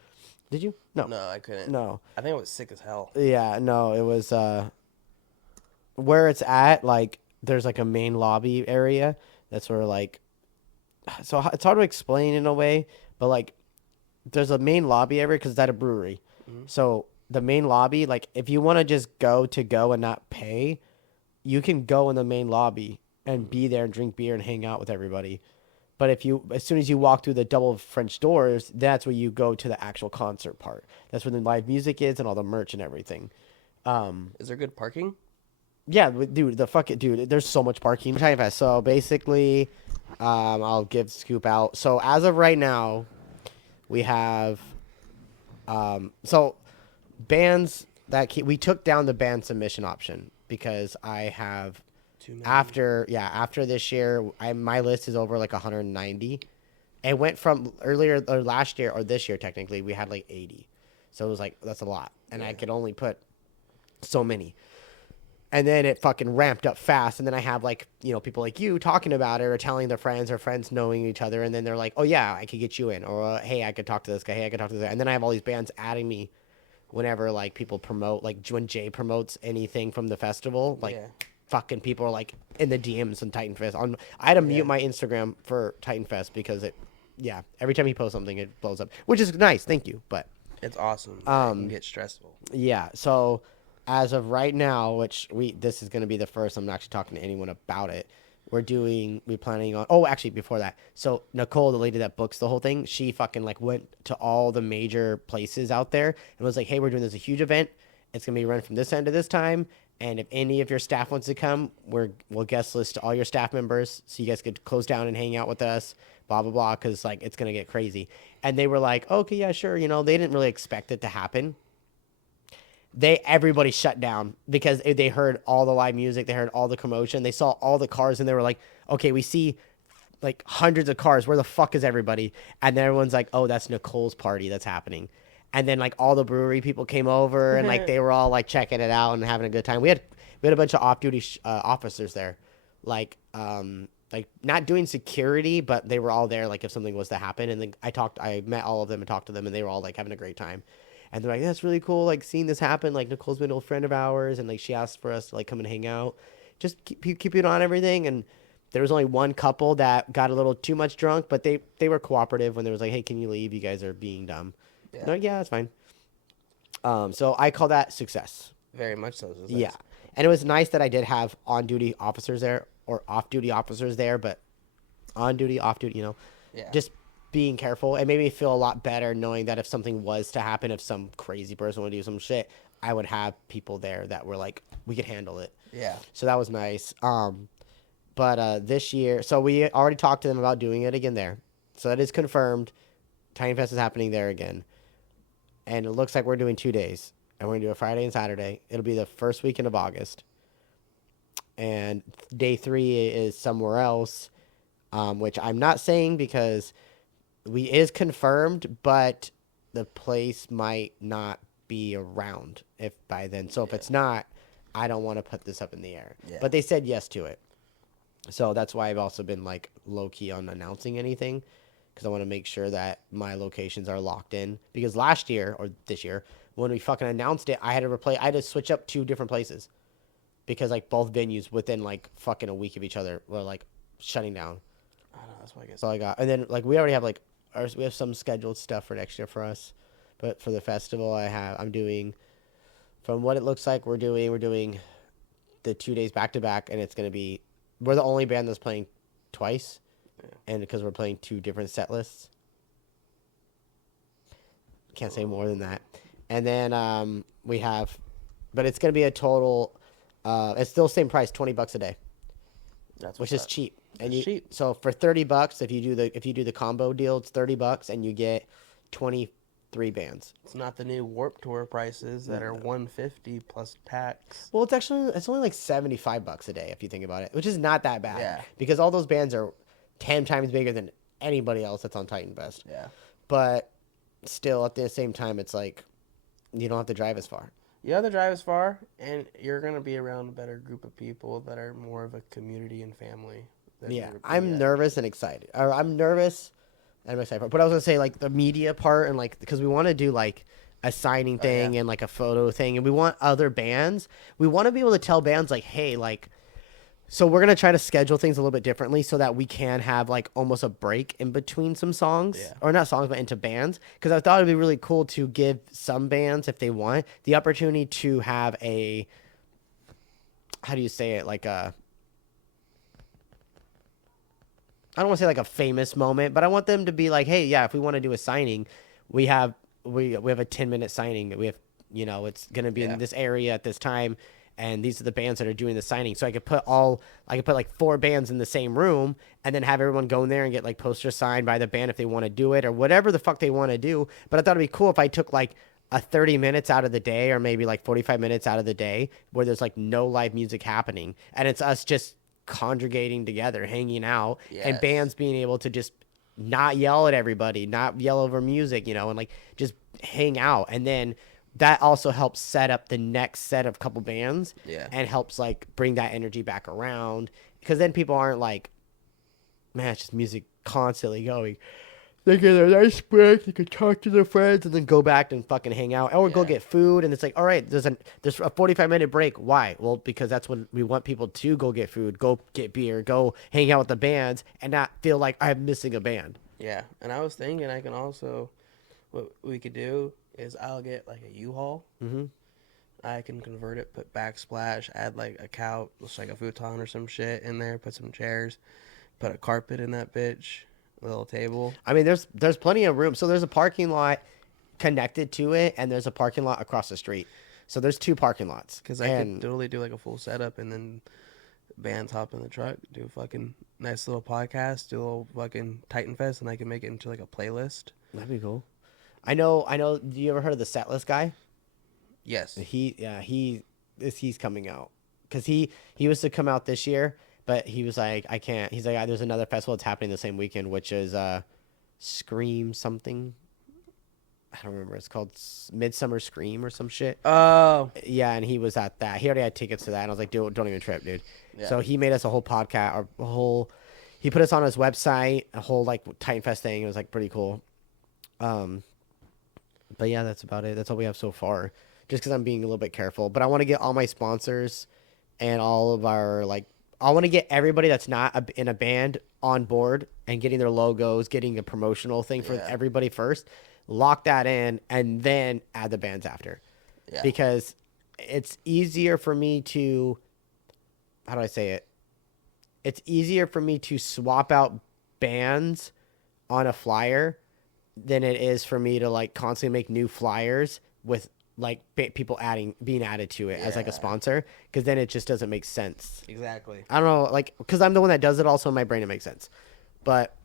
did you? No. No, I couldn't. No. I think it was sick as hell. Yeah, no, it was where it's at, like there's like a main lobby area that's where like so it's hard to explain in a way, but like there's a main lobby area because it's at a brewery. Mm-hmm. So the main lobby, like if you want to just go and not pay, you can go in the main lobby and be there and drink beer and hang out with everybody. But as soon as you walk through the double French doors, that's where you go to the actual concert part. That's where the live music is and all the merch and everything. Is there good parking? Yeah, dude, there's so much parking. Titan Fest. So basically, I'll give scoop out. So as of right now, we have, so bands we took down the band submission option because I have after this year, my list is over like 190. It went from earlier or last year or this year technically we had like 80, so it was like that's a lot, and I could only put so many. And then it fucking ramped up fast. And then I have like, people like you talking about it or telling their friends or friends knowing each other. And then they're like, oh yeah, I could get you in. Or, hey, I could talk to this guy. Hey, I could talk to this guy. And then I have all these bands adding me whenever like people promote, like when Jay promotes anything from the festival, like fucking people are like in the DMs on Titan Fest. I had to mute my Instagram for Titan Fest because every time he posts something, it blows up, which is nice. Thank you. But it's awesome. It can get stressful. Yeah. So, as of right now, this is going to be the first I'm actually talking to anyone about it. We're planning on, actually before that. So Nicole, the lady that books the whole thing, she fucking like went to all the major places out there and was like, hey, we're doing this a huge event. It's going to be run from this time to this time. And if any of your staff wants to come, we'll guest list all your staff members. So you guys could close down and hang out with us, blah, blah, blah. Cause like, it's going to get crazy. And they were like, okay, yeah, sure. They didn't really expect it to happen. Everybody shut down because they heard all the live music. They heard all the commotion. They saw all the cars and they were like, okay, we see like hundreds of cars. Where the fuck is everybody? And then everyone's like, oh, that's Nicole's party that's happening. And then like all the brewery people came over and like they were all like checking it out and having a good time. We had a bunch of off-duty officers there, like not doing security, but they were all there like if something was to happen. And then I met all of them and talked to them and they were all like having a great time. And they're like, that's really cool, like, seeing this happen. Like, Nicole's been an old friend of ours, and, like, she asked for us to, like, come and hang out. Just keep it on everything. And There was only one couple that got a little too much drunk, but they were cooperative when there was like, hey, can you leave? You guys are being dumb. Yeah. No, yeah, that's fine. So I call that success. Very much so. Yeah. And it was nice that I did have on-duty officers there or off-duty officers there, but on-duty, off-duty, Yeah. just being careful. It made me feel a lot better knowing that if something was to happen, if some crazy person would do some shit, I would have people there that were like, we could handle it. Yeah. So that was nice. But this year, so we already talked to them about doing it again there. So that is confirmed. Tiny Fest is happening there again. And it looks like we're doing 2 days. And we're going to do a Friday and Saturday. It'll be the first weekend of August. And day 3 is somewhere else, which I'm not saying because it is confirmed, but the place might not be around if by then. So if it's not, I don't want to put this up in the air. Yeah. But they said yes to it. So that's why I've also been like low-key on announcing anything, because I want to make sure that my locations are locked in. Because last year, or this year, when we fucking announced it, I had to switch up 2 different places. Because like both venues within like fucking a week of each other were like shutting down. I don't know. That's what I guess. That's all I got. And then like we already have like we have some scheduled stuff for next year for us. But for the festival I'm doing, from what it looks like, we're doing the 2 days back to back, and it's going to be, we're the only band that's playing twice. Yeah. And because we're playing 2 different set lists. Can't say more than that. And then we have, but it's going to be a total, it's still the same price, $20 a day. Which is cheap. And cheap. So for $30, if you do the combo deal, it's $30 and you get 23 bands. It's not the new Warped Tour prices that are $150 plus tax. Well, it's only like $75 a day if you think about it, which is not that bad. Yeah. Because all those bands are 10 times bigger than anybody else that's on Titan Fest. Yeah. But still, at the same time, it's like you don't have to drive as far. You have to drive as far, and you're going to be around a better group of people that are more of a community and family. Yeah, I'm nervous and excited. Or I'm nervous and I'm excited. But I was going to say, like, the media part, and, like, because we want to do, like, a signing thing and, like, a photo thing, and we want other bands. We want to be able to tell bands, like, hey, like, so we're going to try to schedule things a little bit differently so that we can have, like, almost a break in between some songs. Yeah. Or not songs, but into bands. Because I thought it would be really cool to give some bands, if they want, the opportunity to have a, how do you say it, like a, I don't want to say like a famous moment, but I want them to be like, hey, yeah, if we want to do a signing, we have a 10-minute signing. We have, it's going to be in this area at this time. And these are the bands that are doing the signing. So I could put like 4 bands in the same room and then have everyone go in there and get like posters signed by the band if they want to do it or whatever the fuck they want to do. But I thought it'd be cool if I took like a 30 minutes out of the day or maybe like 45 minutes out of the day where there's like no live music happening. And it's us just congregating together, hanging out, and bands being able to just not yell at everybody, not yell over music, and like just hang out. And then that also helps set up the next set of couple bands and helps like bring that energy back around, because then people aren't like, man, it's just music constantly going. They get a nice break, they can talk to their friends and then go back and fucking hang out or go get food. And it's like, all right, there's a 45-minute break. Why? Well, because that's when we want people to go get food, go get beer, go hang out with the bands and not feel like I'm missing a band. Yeah. And I was thinking I can also, what we could do is I'll get like a U-Haul. Mm-hmm. I can convert it, put backsplash, add like a couch, looks like a futon or some shit in there, put some chairs, put a carpet in that bitch, a little table. I mean, there's plenty of room. So there's a parking lot connected to it, and there's a parking lot across the street. So there's 2 parking lots. Because I could totally do like a full setup, and then bands hop in the truck, do a fucking nice little podcast, do a little fucking Titan Fest, and I can make it into like a playlist. That'd be cool. I know. Do you ever heard of the Setlist guy? Yes. He's coming out because he was to come out this year, but he was like, I can't. He's like, there's another festival that's happening the same weekend, which is Scream something. I don't remember. It's called Midsummer Scream or some shit. Oh. Yeah, and he was at that. He already had tickets to that, and I was like, dude, don't even trip, dude. Yeah. So he made us a whole podcast, he put us on his website, a whole like Titan Fest thing. It was like pretty cool. But yeah, that's about it. That's all we have so far. Just because I'm being a little bit careful, but I want to get all my sponsors and all of our like I want to get everybody that's not in a band on board and getting their logos, getting a promotional thing for everybody first. Lock that in and then add the bands after. Yeah. Because it's easier for me to, how do I say it? It's easier for me to swap out bands on a flyer than it is for me to like constantly make new flyers with like people being added to it as like a sponsor, because then it just doesn't make sense. Exactly. I don't know, like, because I'm the one that does it also in my brain, it makes sense. But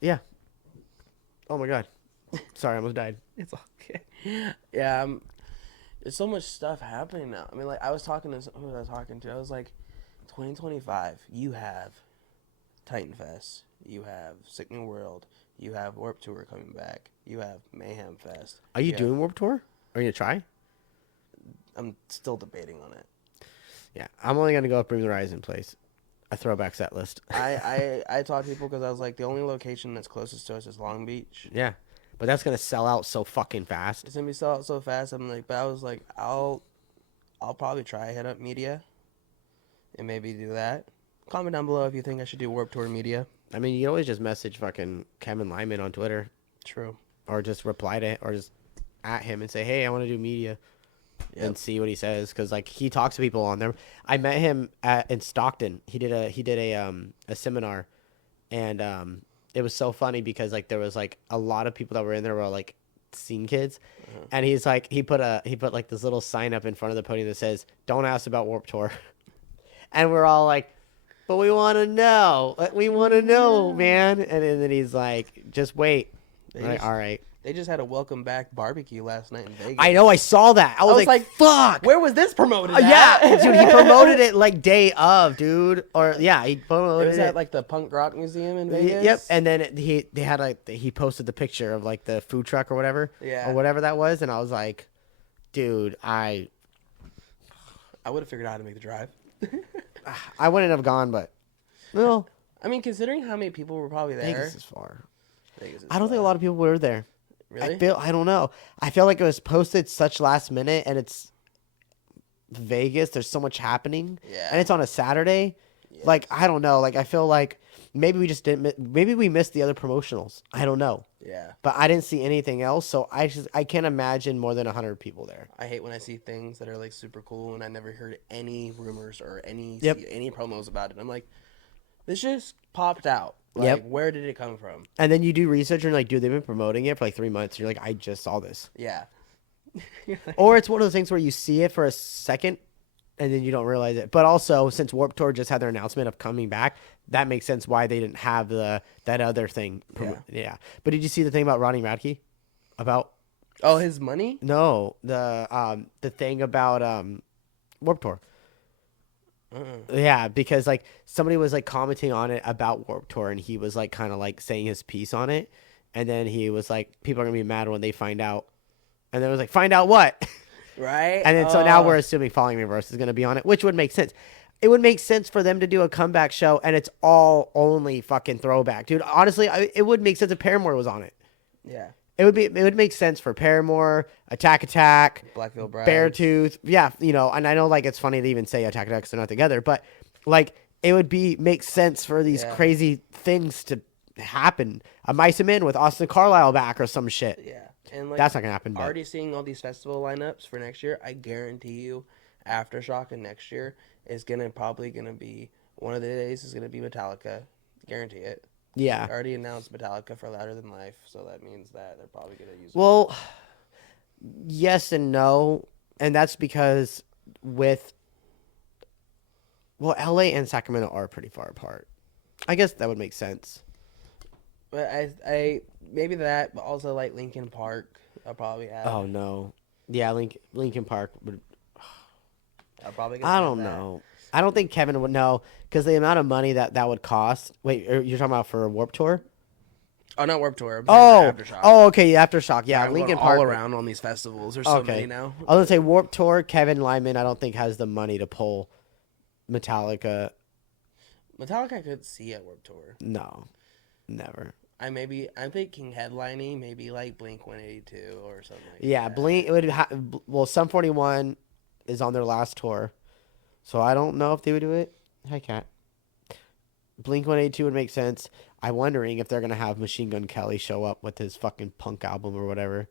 yeah. Oh my God. Sorry, I almost died. It's okay. Yeah, there's so much stuff happening now. I mean, like, I was talking to who was I talking to? I was like, 2025, you have Titan Fest, you have Sick New World, you have Warped Tour coming back, you have Mayhem Fest. Are you doing Warped Tour? Are you gonna try? I'm still debating on it. Yeah, I'm only gonna go up Bring the Horizon place. A throwback set list. I talked to people because I was like, the only location that's closest to us is Long Beach. Yeah, but that's gonna sell out so fucking fast. It's gonna be sell out so fast. I'm like, but I was like, I'll probably try hit up Media, and maybe do that. Comment down below if you think I should do Warped Tour Media. I mean, you always just message fucking Kevin Lyman on Twitter. True. Or just reply to it, or just at him and say, hey, I want to do Media. Yep. And see what he says, because like he talks to people on there. I met him in Stockton. He did a seminar, and it was so funny because like there was like a lot of people that were in there were like scene kids, and he's like he put like this little sign up in front of the podium that says, "Don't ask about Warped Tour," and we're all like, "But we want to know. We want to know, man." And then he's like, "Just wait." Like, all right. They just had a welcome back barbecue last night in Vegas. I know, I saw that. I was like, fuck. Where was this promoted at? Yeah, dude, he promoted it like day of, dude. Or yeah, he promoted it. Was at like the Punk Rock Museum in Vegas? Yep, and then he posted the picture of like the food truck or whatever. Yeah. Or whatever that was, and I was like, dude, I would have figured out how to make the drive. I wouldn't have gone, but well, I mean, considering how many people were probably there. Vegas is far. I don't think a lot of people were there. Really? I don't know. I feel like it was posted such last minute, and it's Vegas. There's so much happening. Yeah. And it's on a Saturday. Yes. Like, I don't know. Like, I feel like maybe we just didn't. Maybe we missed the other promotionals. I don't know. Yeah. But I didn't see anything else, so I can't imagine more than 100 people there. I hate when I see things that are like super cool, and I never heard any rumors or any promos about it. I'm like, this just popped out. Like, where did it come from? And then you do research and like, dude, they've been promoting it for like 3 months. And you're like, I just saw this. Yeah. Or it's one of those things where you see it for a second and then you don't realize it. But also, since Warped Tour just had their announcement of coming back, that makes sense why they didn't have that other thing. Yeah. But did you see the thing about Ronnie Radke? About his money? No, the thing about Warped Tour. Yeah, because like somebody was like commenting on it about Warped Tour, and he was like kind of like saying his piece on it, and then he was like, people are gonna be mad when they find out, and then it was like, find out what? Right. And then so now we're assuming Falling Reverse is gonna be on it, which would make sense. It would make sense for them to do a comeback show, and it's all only fucking throwback, dude. Honestly, it would make sense if Paramore was on it. Yeah. It would make sense for Paramore, Attack, Black Veil Brides, Beartooth. Yeah, you know, and I know like it's funny to even say Attack because they're not together, but like it would make sense for these crazy things to happen. A Mice and Men with Austin Carlisle back or some shit. Yeah, and like that's not gonna happen. Already seeing all these festival lineups for next year, I guarantee you, Aftershock and next year is probably gonna be one of the days is gonna be Metallica. Guarantee it. Yeah. They already announced Metallica for Louder Than Life, so that means that they're probably going to use it. Well, yes and no. And that's because LA and Sacramento are pretty far apart. I guess that would make sense. But I maybe that, but also like Linkin Park, I'll probably have. Oh, no. Yeah, Linkin Park would. I don't know. I don't think Kevin would know because the amount of money that would cost. Wait, you're talking about for a Warped Tour? Oh, not Warped Tour. Aftershock. Oh, okay, Aftershock. Yeah, Linkin Park all around on these festivals. There's so many now. I was gonna say Warped Tour. Kevin Lyman, I don't think has the money to pull Metallica. Metallica I could see at Warped Tour. No, never. I'm thinking headlining, maybe like Blink-182 or something. Like that. Blink. It would. Sum 41 is on their last tour. So I don't know if they would do it Hi, Cat. Blink-182 would make sense. I'm wondering if they're gonna have Machine Gun Kelly show up with his fucking punk album or whatever.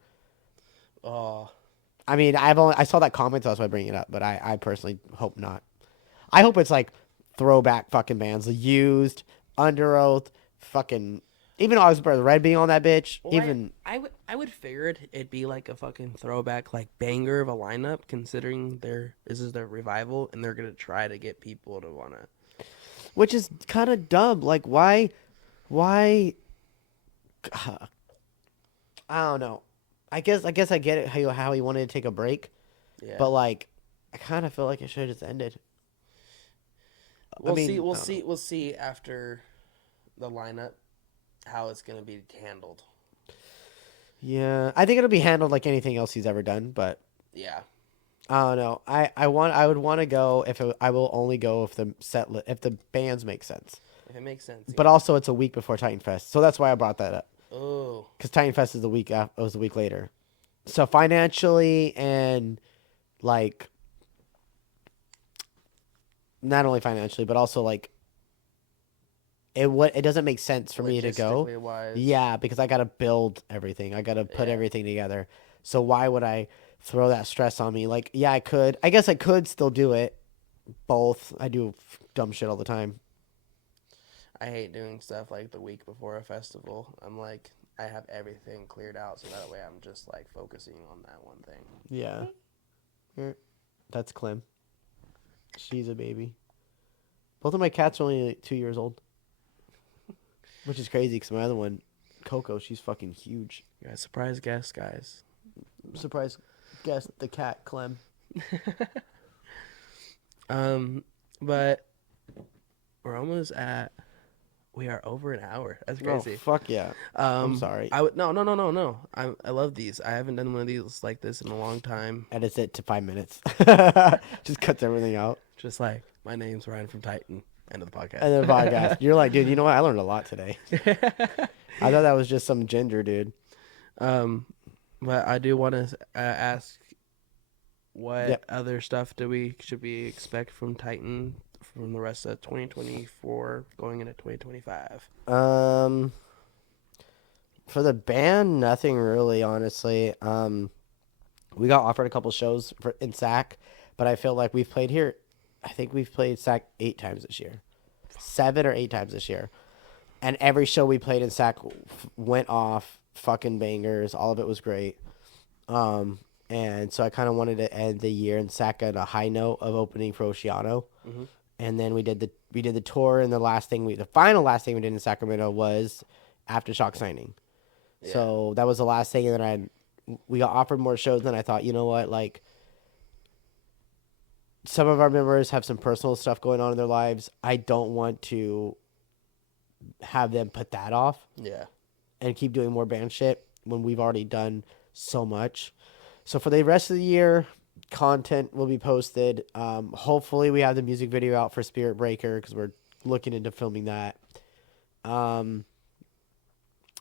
Oh, I mean, I saw that comment, so that's why I bring it up. But I personally hope not. I hope it's like throwback fucking bands, The Used, Under Oath, fucking even August Brother Red being on that bitch. well, Even I would figure it'd be like a fucking throwback, like banger of a lineup, considering this is their revival, and they're gonna try to get people to wanna. which is kind of dumb. Like why? I don't know. I guess I get it how he wanted to take a break, Yeah, but like I kind of feel like it should have just ended. we'll I mean, see. I don't know. We'll see after the lineup how it's gonna be handled. Yeah, I think it'll be handled like anything else he's ever done, but Yeah, I don't know. I would want to go I will only go if the if the bands make sense. if it makes sense. But also it's a week before Titan Fest, so that's why I brought that up. Oh, Because Titan Fest is was a week later. So financially and like not only financially but also like it doesn't make sense for me to go. logistically wise. Yeah, because I gotta build everything. I gotta put Yeah. everything together. So why would I throw that stress on me? Like, yeah, I could. I guess I could still do it. Both. I do dumb shit all the time. I hate doing stuff like the week before a festival. I'm like, I have everything cleared out, so that way I'm just like focusing on that one thing. Yeah. Here. That's Clem. She's a baby. Both of my cats are only like 2 years old. Which is crazy because my other one, Coco, she's fucking huge. You guys, surprise guest, guys. Surprise guess the cat, Clem. But we're almost at. We are over an hour. That's crazy. Oh, fuck yeah. I'm sorry. I would no. I love these. I haven't done one of these like this in a long time. Edits it to 5 minutes. Just cuts everything out. Just like my name's Ryan from Titan. End of the podcast. And then podcast. You're like, dude, you know what? I learned a lot today. I thought that was just some ginger dude. But I do want to ask, what Yep. other stuff should we expect from Titan from the rest of 2024 going into 2025? For the band, nothing really, honestly. We got offered a couple shows in SAC, but I feel like we've played here. I think we've played SAC 8 times this year, 7 or 8 times this year, and every show we played in SAC went off fucking bangers. All of it was great. And so I kind of wanted to end the year in SAC on a high note of opening for Oceano. Mm-hmm. And then we did the tour, and the final last thing we did in Sacramento was Aftershock signing. Yeah. So that was the last thing, and then we got offered more shows. And I thought, you know what, like some of our members have some personal stuff going on in their lives. I don't want to have them put that off Yeah. and keep doing more band shit when we've already done so much. So for the rest of the year, content will be posted. Hopefully we have the music video out for Spirit Breaker because we're looking into filming that.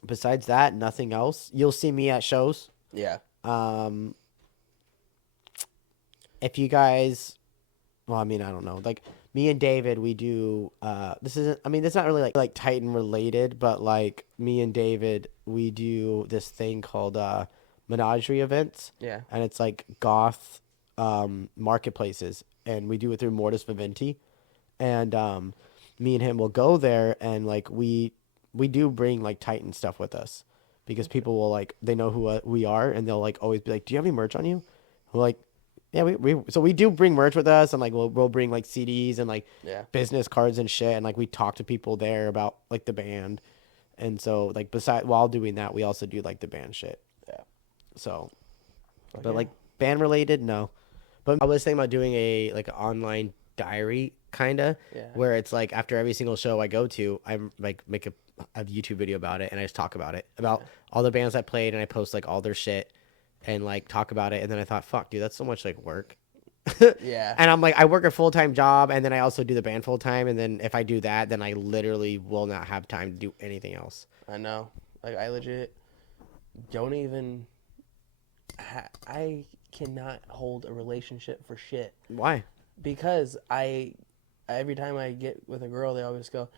Besides that, nothing else. You'll see me at shows. Yeah. If you guys, well, I mean, I don't know. Like me and David, we do. This isn't. I mean, it's not really like Titan related, but like me and David, we do this thing called menagerie events. Yeah. And it's like goth marketplaces, and we do it through Mortis Vivendi, and me and him will go there, and like we do bring like Titan stuff with us because people will like they know who we are, and they'll like always be like, do you have any merch on you? We're like, yeah, we do bring merch with us, and like we'll bring like CDs and like Yeah. business cards and shit, and like we talk to people there about like the band, and so like while doing that, we also do like the band shit. Yeah. So, Fuck but yeah. like band related, no. But I was thinking about doing a like an online diary kinda, Yeah. where it's like after every single show I go to, I'm like make a YouTube video about it, and I just talk about it, about all the bands I played, and I post like all their shit and like talk about it. And then I thought, fuck, dude, that's so much like work. Yeah. And I'm like, I work a full-time job, and then I also do the band full-time, and then if I do that, then I literally will not have time to do anything else. I know. Like I legit don't even. I cannot hold a relationship for shit Why? because I every time I get with a girl, they always go,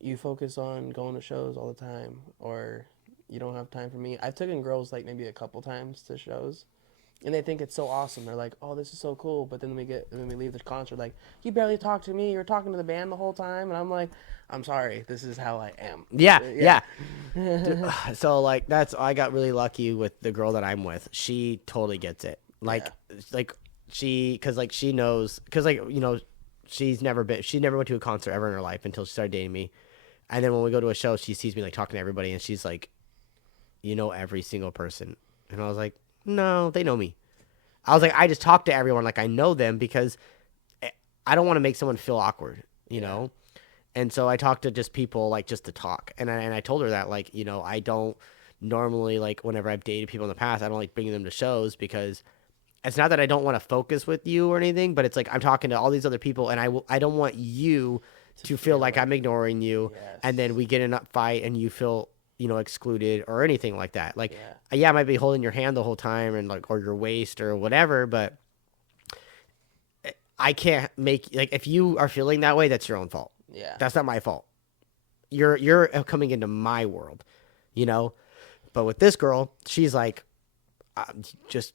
"You focus on going to shows all the time, or you don't have time for me." I've taken girls like maybe a couple times to shows, and they think it's so awesome. They're like, "Oh, this is so cool," but then when we leave the concert, like, "You barely talk to me. You're talking to the band the whole time," and I'm like, "I'm sorry. This is how I am." Yeah. So like I got really lucky with the girl that I'm with. She totally gets it. Like cuz like she knows cuz like she never went to a concert ever in her life until she started dating me. And then when we go to a show, she sees me like talking to everybody and she's like, "You know every single person." And I was like, "No, they know me." I was like, "I just talk to everyone like I know them because I don't want to make someone feel awkward, you know?" And so I talked to just people like just to talk. And I told her that like, I don't normally like whenever I've dated people in the past, I don't like bringing them to shows because it's not that I don't want to focus with you or anything, but it's like I'm talking to all these other people and I don't want you to feel like I'm ignoring you and then we get in a fight and you feel, excluded or anything like that. Like, yeah, I might be holding your hand the whole time and like, or your waist or whatever, but I can't make like, if you are feeling that way, that's your own fault. Yeah. That's not my fault. You're coming into my world, But with this girl, she's like, just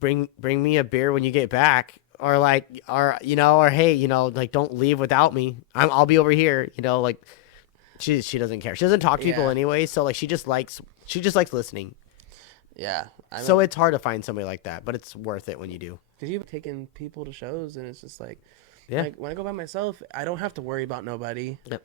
bring me a beer when you get back, or like, or hey, like don't leave without me. I'll be over here, like she doesn't care. She doesn't talk to people anyway, so like she just likes listening. Yeah. So it's hard to find somebody like that, but it's worth it when you do. Because you've taken people to shows, and it's just like, like when I go by myself, I don't have to worry about nobody. Yep.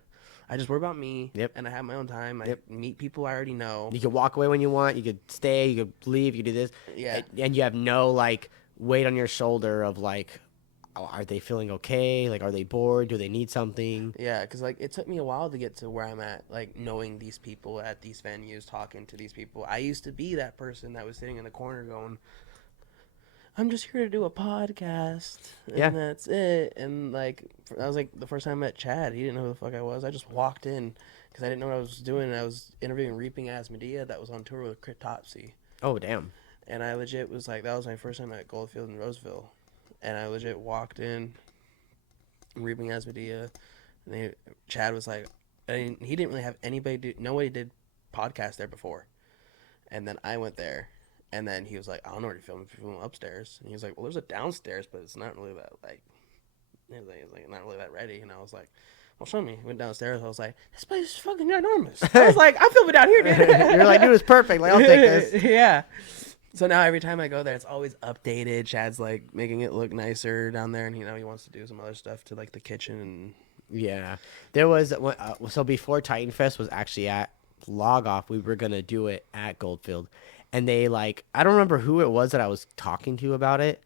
I just worry about me. Yep. And I have my own time. I meet people I already know. You could walk away when you want. You could stay. You could leave. You could do this. Yeah. And you have no like weight on your shoulder of like, oh, are they feeling okay? Like, are they bored? Do they need something? Yeah, because like it took me a while to get to where I'm at, like knowing these people at these venues, talking to these people. I used to be that person that was sitting in the corner going, "I'm just here to do a podcast, and that's it." And like, that was like the first time I met Chad. He didn't know who the fuck I was. I just walked in because I didn't know what I was doing. And I was interviewing Reaping Asmodea that was on tour with Cryptopsy. Oh, damn. And I legit was like, that was my first time at Goldfield in Roseville. And I legit walked in, Reaping Asmodea, and Chad was like, and he didn't really have nobody did podcast there before. And then I went there. And then he was like, "I don't know where to film. If you film upstairs," and he was like, "Well, there's a downstairs, but it's not really that like, not really that ready." And I was like, "Well, show me." Went downstairs. I was like, "This place is fucking enormous." I was like, "I'm filming down here, dude." You're like, "Dude, it's perfect. Like, I'll take this." Yeah. So now every time I go there, it's always updated. Chad's like making it look nicer down there, and he wants to do some other stuff to like the kitchen and. Yeah, there was so before Titan Fest was actually at Log Off, we were gonna do it at Goldfield. And they like, I don't remember who it was that I was talking to about it,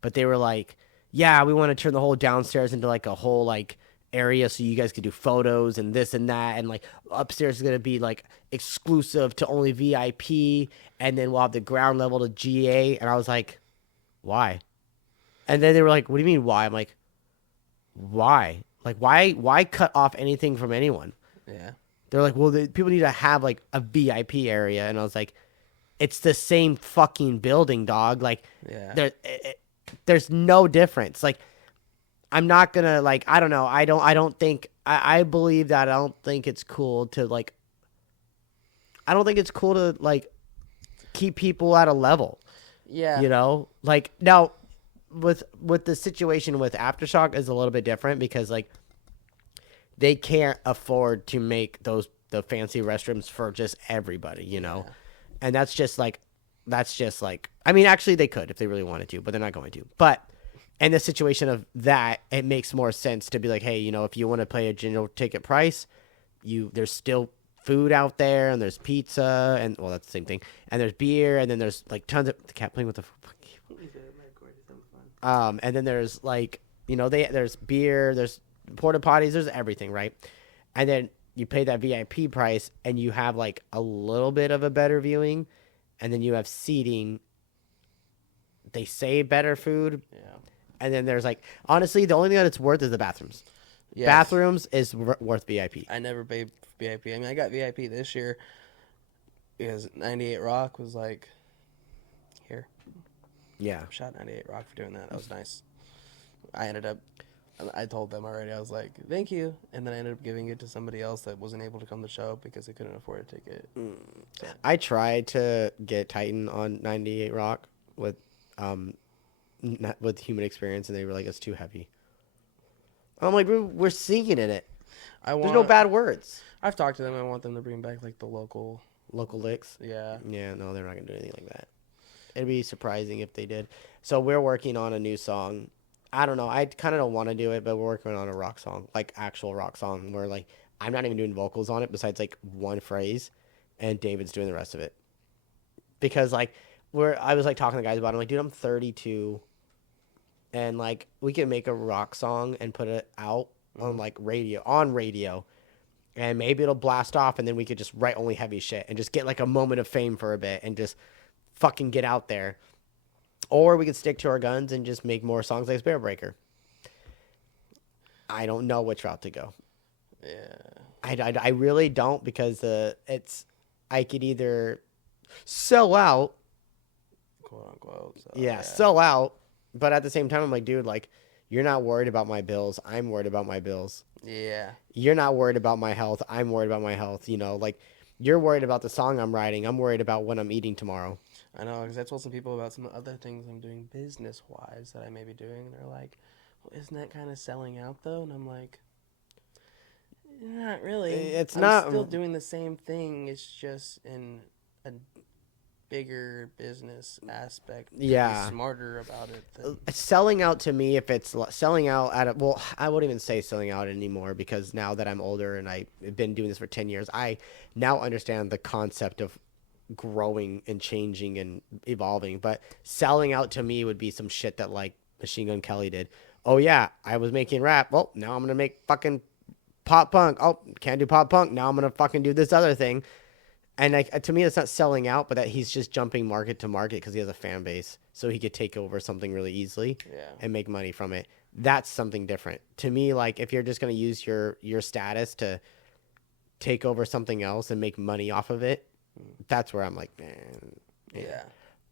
but they were like, "Yeah, we want to turn the whole downstairs into like a whole like area so you guys could do photos and this and that. And like upstairs is going to be like exclusive to only VIP. And then we'll have the ground level to GA." And I was like, "Why?" And then they were like, "What do you mean why?" I'm like, "Why? Like, why cut off anything from anyone?" Yeah. They're like, "Well, people need to have like a VIP area." And I was like, "It's the same fucking building, dog. Like, Yeah. There's no difference. Like, I'm not gonna like, I don't know. I don't think I believe that I don't think it's cool to like. I don't think it's cool to like keep people at a level. Yeah. You know, like now with the situation with Aftershock is a little bit different because like they can't afford to make the fancy restrooms for just everybody, you know. Yeah. And that's just like I mean, actually they could if they really wanted to, but they're not going to. But in the situation of that, it makes more sense to be like, hey, you know, if you want to pay a general ticket price, there's still food out there, and there's pizza, and well, that's the same thing, and there's beer, and then there's like tons of the cat playing with the and then there's like, you know, there's beer, there's porta potties, there's everything, right? And then you pay that VIP price, and you have like a little bit of a better viewing, and then you have seating. They say better food, and then there's like, honestly, the only thing that it's worth is the bathrooms. Yes. Bathrooms is worth VIP. I never paid VIP. I mean, I got VIP this year because 98 Rock was like, here. Yeah. Shot 98 Rock for doing that. That was nice. I ended up I told them already. I was like, thank you. And then I ended up giving it to somebody else that wasn't able to come to the show because they couldn't afford a ticket. So. I tried to get Titan on 98 Rock with with Human Experience, and they were like, it's too heavy. I'm like, we're singing in it. There's no bad words. I've talked to them. I want them to bring back like the local licks. Yeah. Yeah, no, they're not gonna do anything like that. It'd be surprising if they did. So we're working on a new song. I don't know. I kind of don't want to do it, but we're working on a rock song, like actual rock song, where like I'm not even doing vocals on it besides like one phrase, and David's doing the rest of it. Because like I was like talking to the guys about it. I'm like, dude, I'm 32, and like we can make a rock song and put it out on like radio, and maybe it'll blast off, and then we could just write only heavy shit and just get like a moment of fame for a bit and just fucking get out there. Or we could stick to our guns and just make more songs like Spirit Breaker. I don't know which route to go. Yeah. I really don't, because I could either sell out, quote unquote. So, yeah, sell out, but at the same time I'm like, dude, like, you're not worried about my bills. I'm worried about my bills. Yeah. You're not worried about my health. I'm worried about my health. You know, like, you're worried about the song I'm writing. I'm worried about what I'm eating tomorrow. I know, because I told some people about some other things I'm doing business-wise that I may be doing. And they're like, well, isn't that kind of selling out, though? And I'm like, not really. I'm still doing the same thing. It's just in a bigger business aspect. Yeah. Be smarter about it. Selling out to me, if it's selling out I won't even say selling out anymore, because now that I'm older and I've been doing this for 10 years, I now understand the concept of growing and changing and evolving. But selling out to me would be some shit that like Machine Gun Kelly did. Oh yeah, I was making rap. Well, now I'm gonna make fucking pop punk. Oh, can't do pop punk. Now I'm gonna fucking do this other thing. And like, to me, it's not selling out, but that he's just jumping market to market because he has a fan base, so he could take over something really easily and make money from it. That's something different to me. Like, if you're just gonna use your status to take over something else and make money off of it, that's where I'm like, man, Yeah.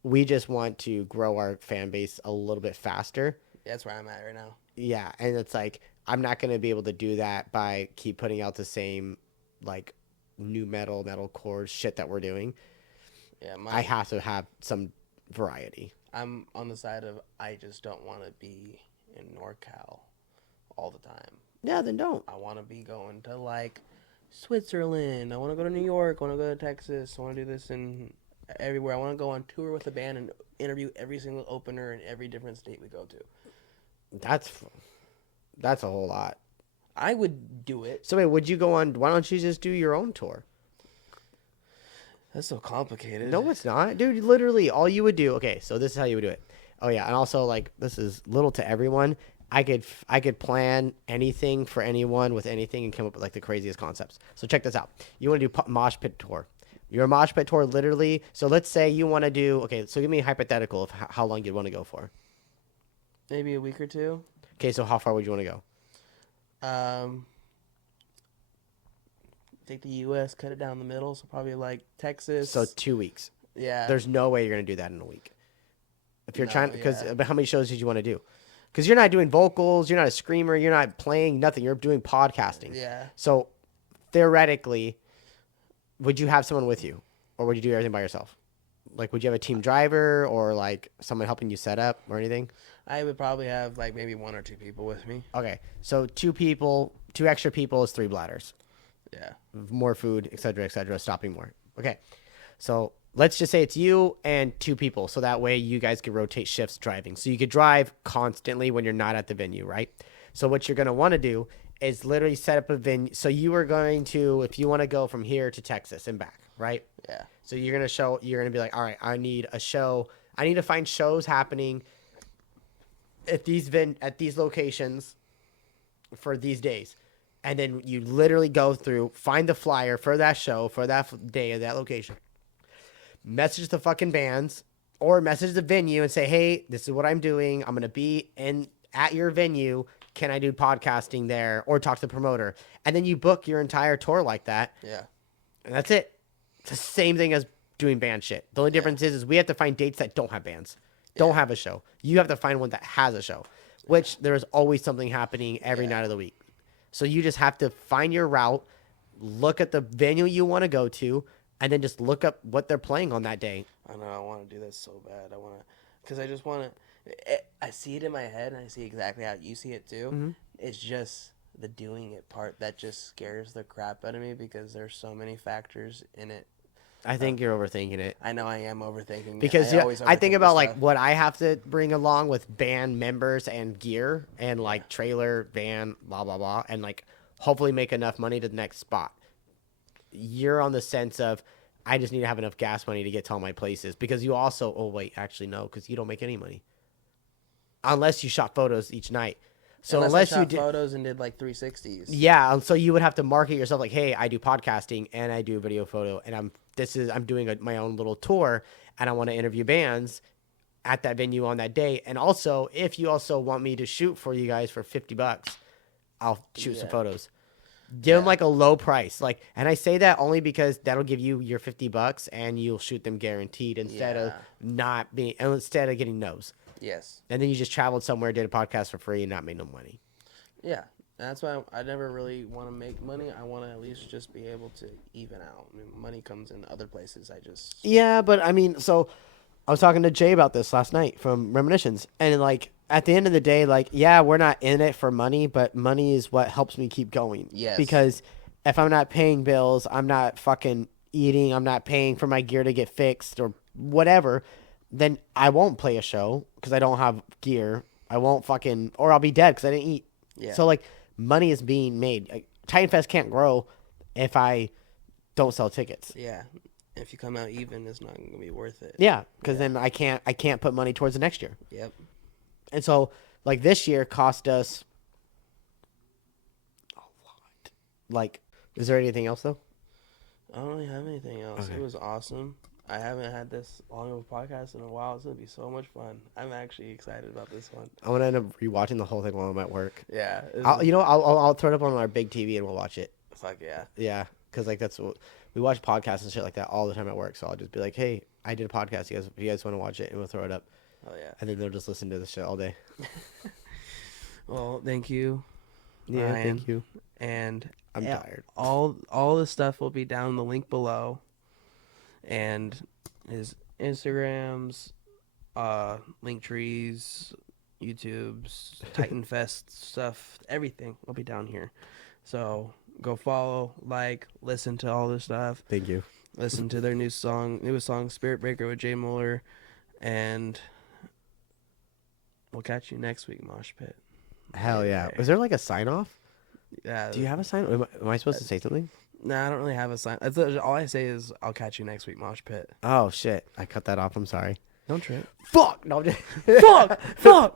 We just want to grow our fan base a little bit faster. That's where I'm at right now. Yeah, and it's like, I'm not going to be able to do that by keep putting out the same, like, new metalcore shit that we're doing. Yeah, I have to have some variety. I'm on the side of, I just don't want to be in NorCal all the time. Yeah, then don't. I want to be going to, like, Switzerland. I want to go to New York. I want to go to Texas. I want to do this in everywhere. I want to go on tour with a band and interview every single opener in every different state we go to. That's a whole lot. I would do it. So wait, would you go on? Why don't you just do your own tour? That's so complicated. No, it's not, dude. Literally, all you would do. Okay, so this is how you would do it. Oh yeah, and also, like, this is little to everyone. I could plan anything for anyone with anything and come up with like the craziest concepts. So check this out. You want to do Mosh Pit tour. Your Mosh Pit tour, literally. So let's say you want to do. Okay, so give me a hypothetical of how long you'd want to go for. Maybe a week or two. Okay, so how far would you want to go? Take the U.S., cut it down the middle, so probably like Texas. So 2 weeks. Yeah. There's no way you're gonna do that in a week. If you're trying, because but how many shows did you want to do? Because you're not doing vocals, you're not a screamer, you're not playing nothing. You're doing podcasting. Yeah. So theoretically, would you have someone with you, or would you do everything by yourself? Like, would you have a team driver or like someone helping you set up or anything? I would probably have like maybe 1 or 2 people with me. Okay, so 2 extra people is 3 bladders. Yeah. More food, et cetera, stopping more. Okay, so let's just say it's you and 2 people, so that way you guys could rotate shifts driving. So you could drive constantly when you're not at the venue, right? So what you're going to want to do is literally set up a venue. So you are going to, if you want to go from here to Texas and back, right? Yeah. So you're going to be like, all right, I need a show. I need to find shows happening at these locations for these days. And then you literally go through, find the flyer for that show, for that day, of that location. Message the fucking bands or message the venue and say, hey, this is what I'm doing. I'm going to be at your venue. Can I do podcasting there? Or talk to the promoter. And then you book your entire tour like that. Yeah. And that's it. It's the same thing as doing band shit. The only difference is we have to find dates that don't have bands, don't have a show. You have to find one that has a show. which there's always something happening every night of the week. So you just have to find your route, look at the venue you want to go to, and then just look up what they're playing on that day. I know, I want to do this so bad. Because I just want to, I see it in my head, and I see exactly how you see it too. Mm-hmm. It's just the doing it part that just scares the crap out of me because there's so many factors in it. I think you're overthinking it. I know I am overthinking because it. I think about like what I have to bring along with band members and gear and like trailer, van, blah blah blah, and like hopefully make enough money to the next spot. You're on the sense of I just need to have enough gas money to get to all my places because you also actually no, because you don't make any money unless you shot photos each night. So unless you did photos and did like 360s. Yeah, so you would have to market yourself like, hey, I do podcasting and I do video photo, and I'm doing my own little tour, and I want to interview bands at that venue on that day. And also, if you also want me to shoot for you guys for $50, I'll shoot some photos. Give them like a low price, and I say that only because that'll give you your $50 and you'll shoot them guaranteed instead of getting no's. Yes. And then you just traveled somewhere, did a podcast for free, and not made no money. Yeah. That's why I never really want to make money. I want to at least just be able to even out. I mean, money comes in other places. Yeah, but I mean, so I was talking to Jay about this last night from Reminiscence. And like, at the end of the day, like, yeah, we're not in it for money, but money is what helps me keep going. Yes. Because if I'm not paying bills, I'm not fucking eating, I'm not paying for my gear to get fixed or whatever, then I won't play a show because I don't have gear. I won't or I'll be dead because I didn't eat. Yeah. So, like, money is being made. Like, Titan Fest can't grow if I don't sell tickets. Yeah. If you come out even, it's not going to be worth it. Yeah, because then I can't put money towards the next year. Yep. And so, like, this year cost us a lot. Like, is there anything else, though? I don't really have anything else. Okay. It was awesome. I haven't had this long of a podcast in a while. It's going to be so much fun. I'm actually excited about this one. I want to end up rewatching the whole thing while I'm at work. Yeah. I'll throw it up on our big TV and we'll watch it. Fuck yeah. Yeah, because, like, that's what we watch podcasts and shit like that all the time at work. So I'll just be like, hey, I did a podcast. If you guys want to watch it, and we'll throw it up. Oh, yeah. And then they'll just listen to the shit all day. Well, thank you. Yeah, Ryan. thank you. And I'm tired. All the stuff will be down in the link below. And his Instagrams, link trees, YouTube's, Titan Fest stuff, everything will be down here. So go follow, listen to all this stuff. Thank you. Listen to their newest song, Spirit Breaker with Jay Mueller. And we'll catch you next week, Mosh Pit. Hell yeah. Is there like a sign off? Yeah. Do you have a sign? Am I supposed to say something? No, I don't really have a sign. All I say is, I'll catch you next week, Mosh Pit. Oh, shit. I cut that off. I'm sorry. Don't trip. Fuck! No, I'm just... fuck.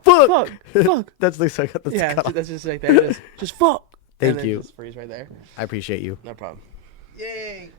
That's the second. Yeah, that's just like that. Just fuck. Thank and then you. Just freeze right there. I appreciate you. No problem. Yay!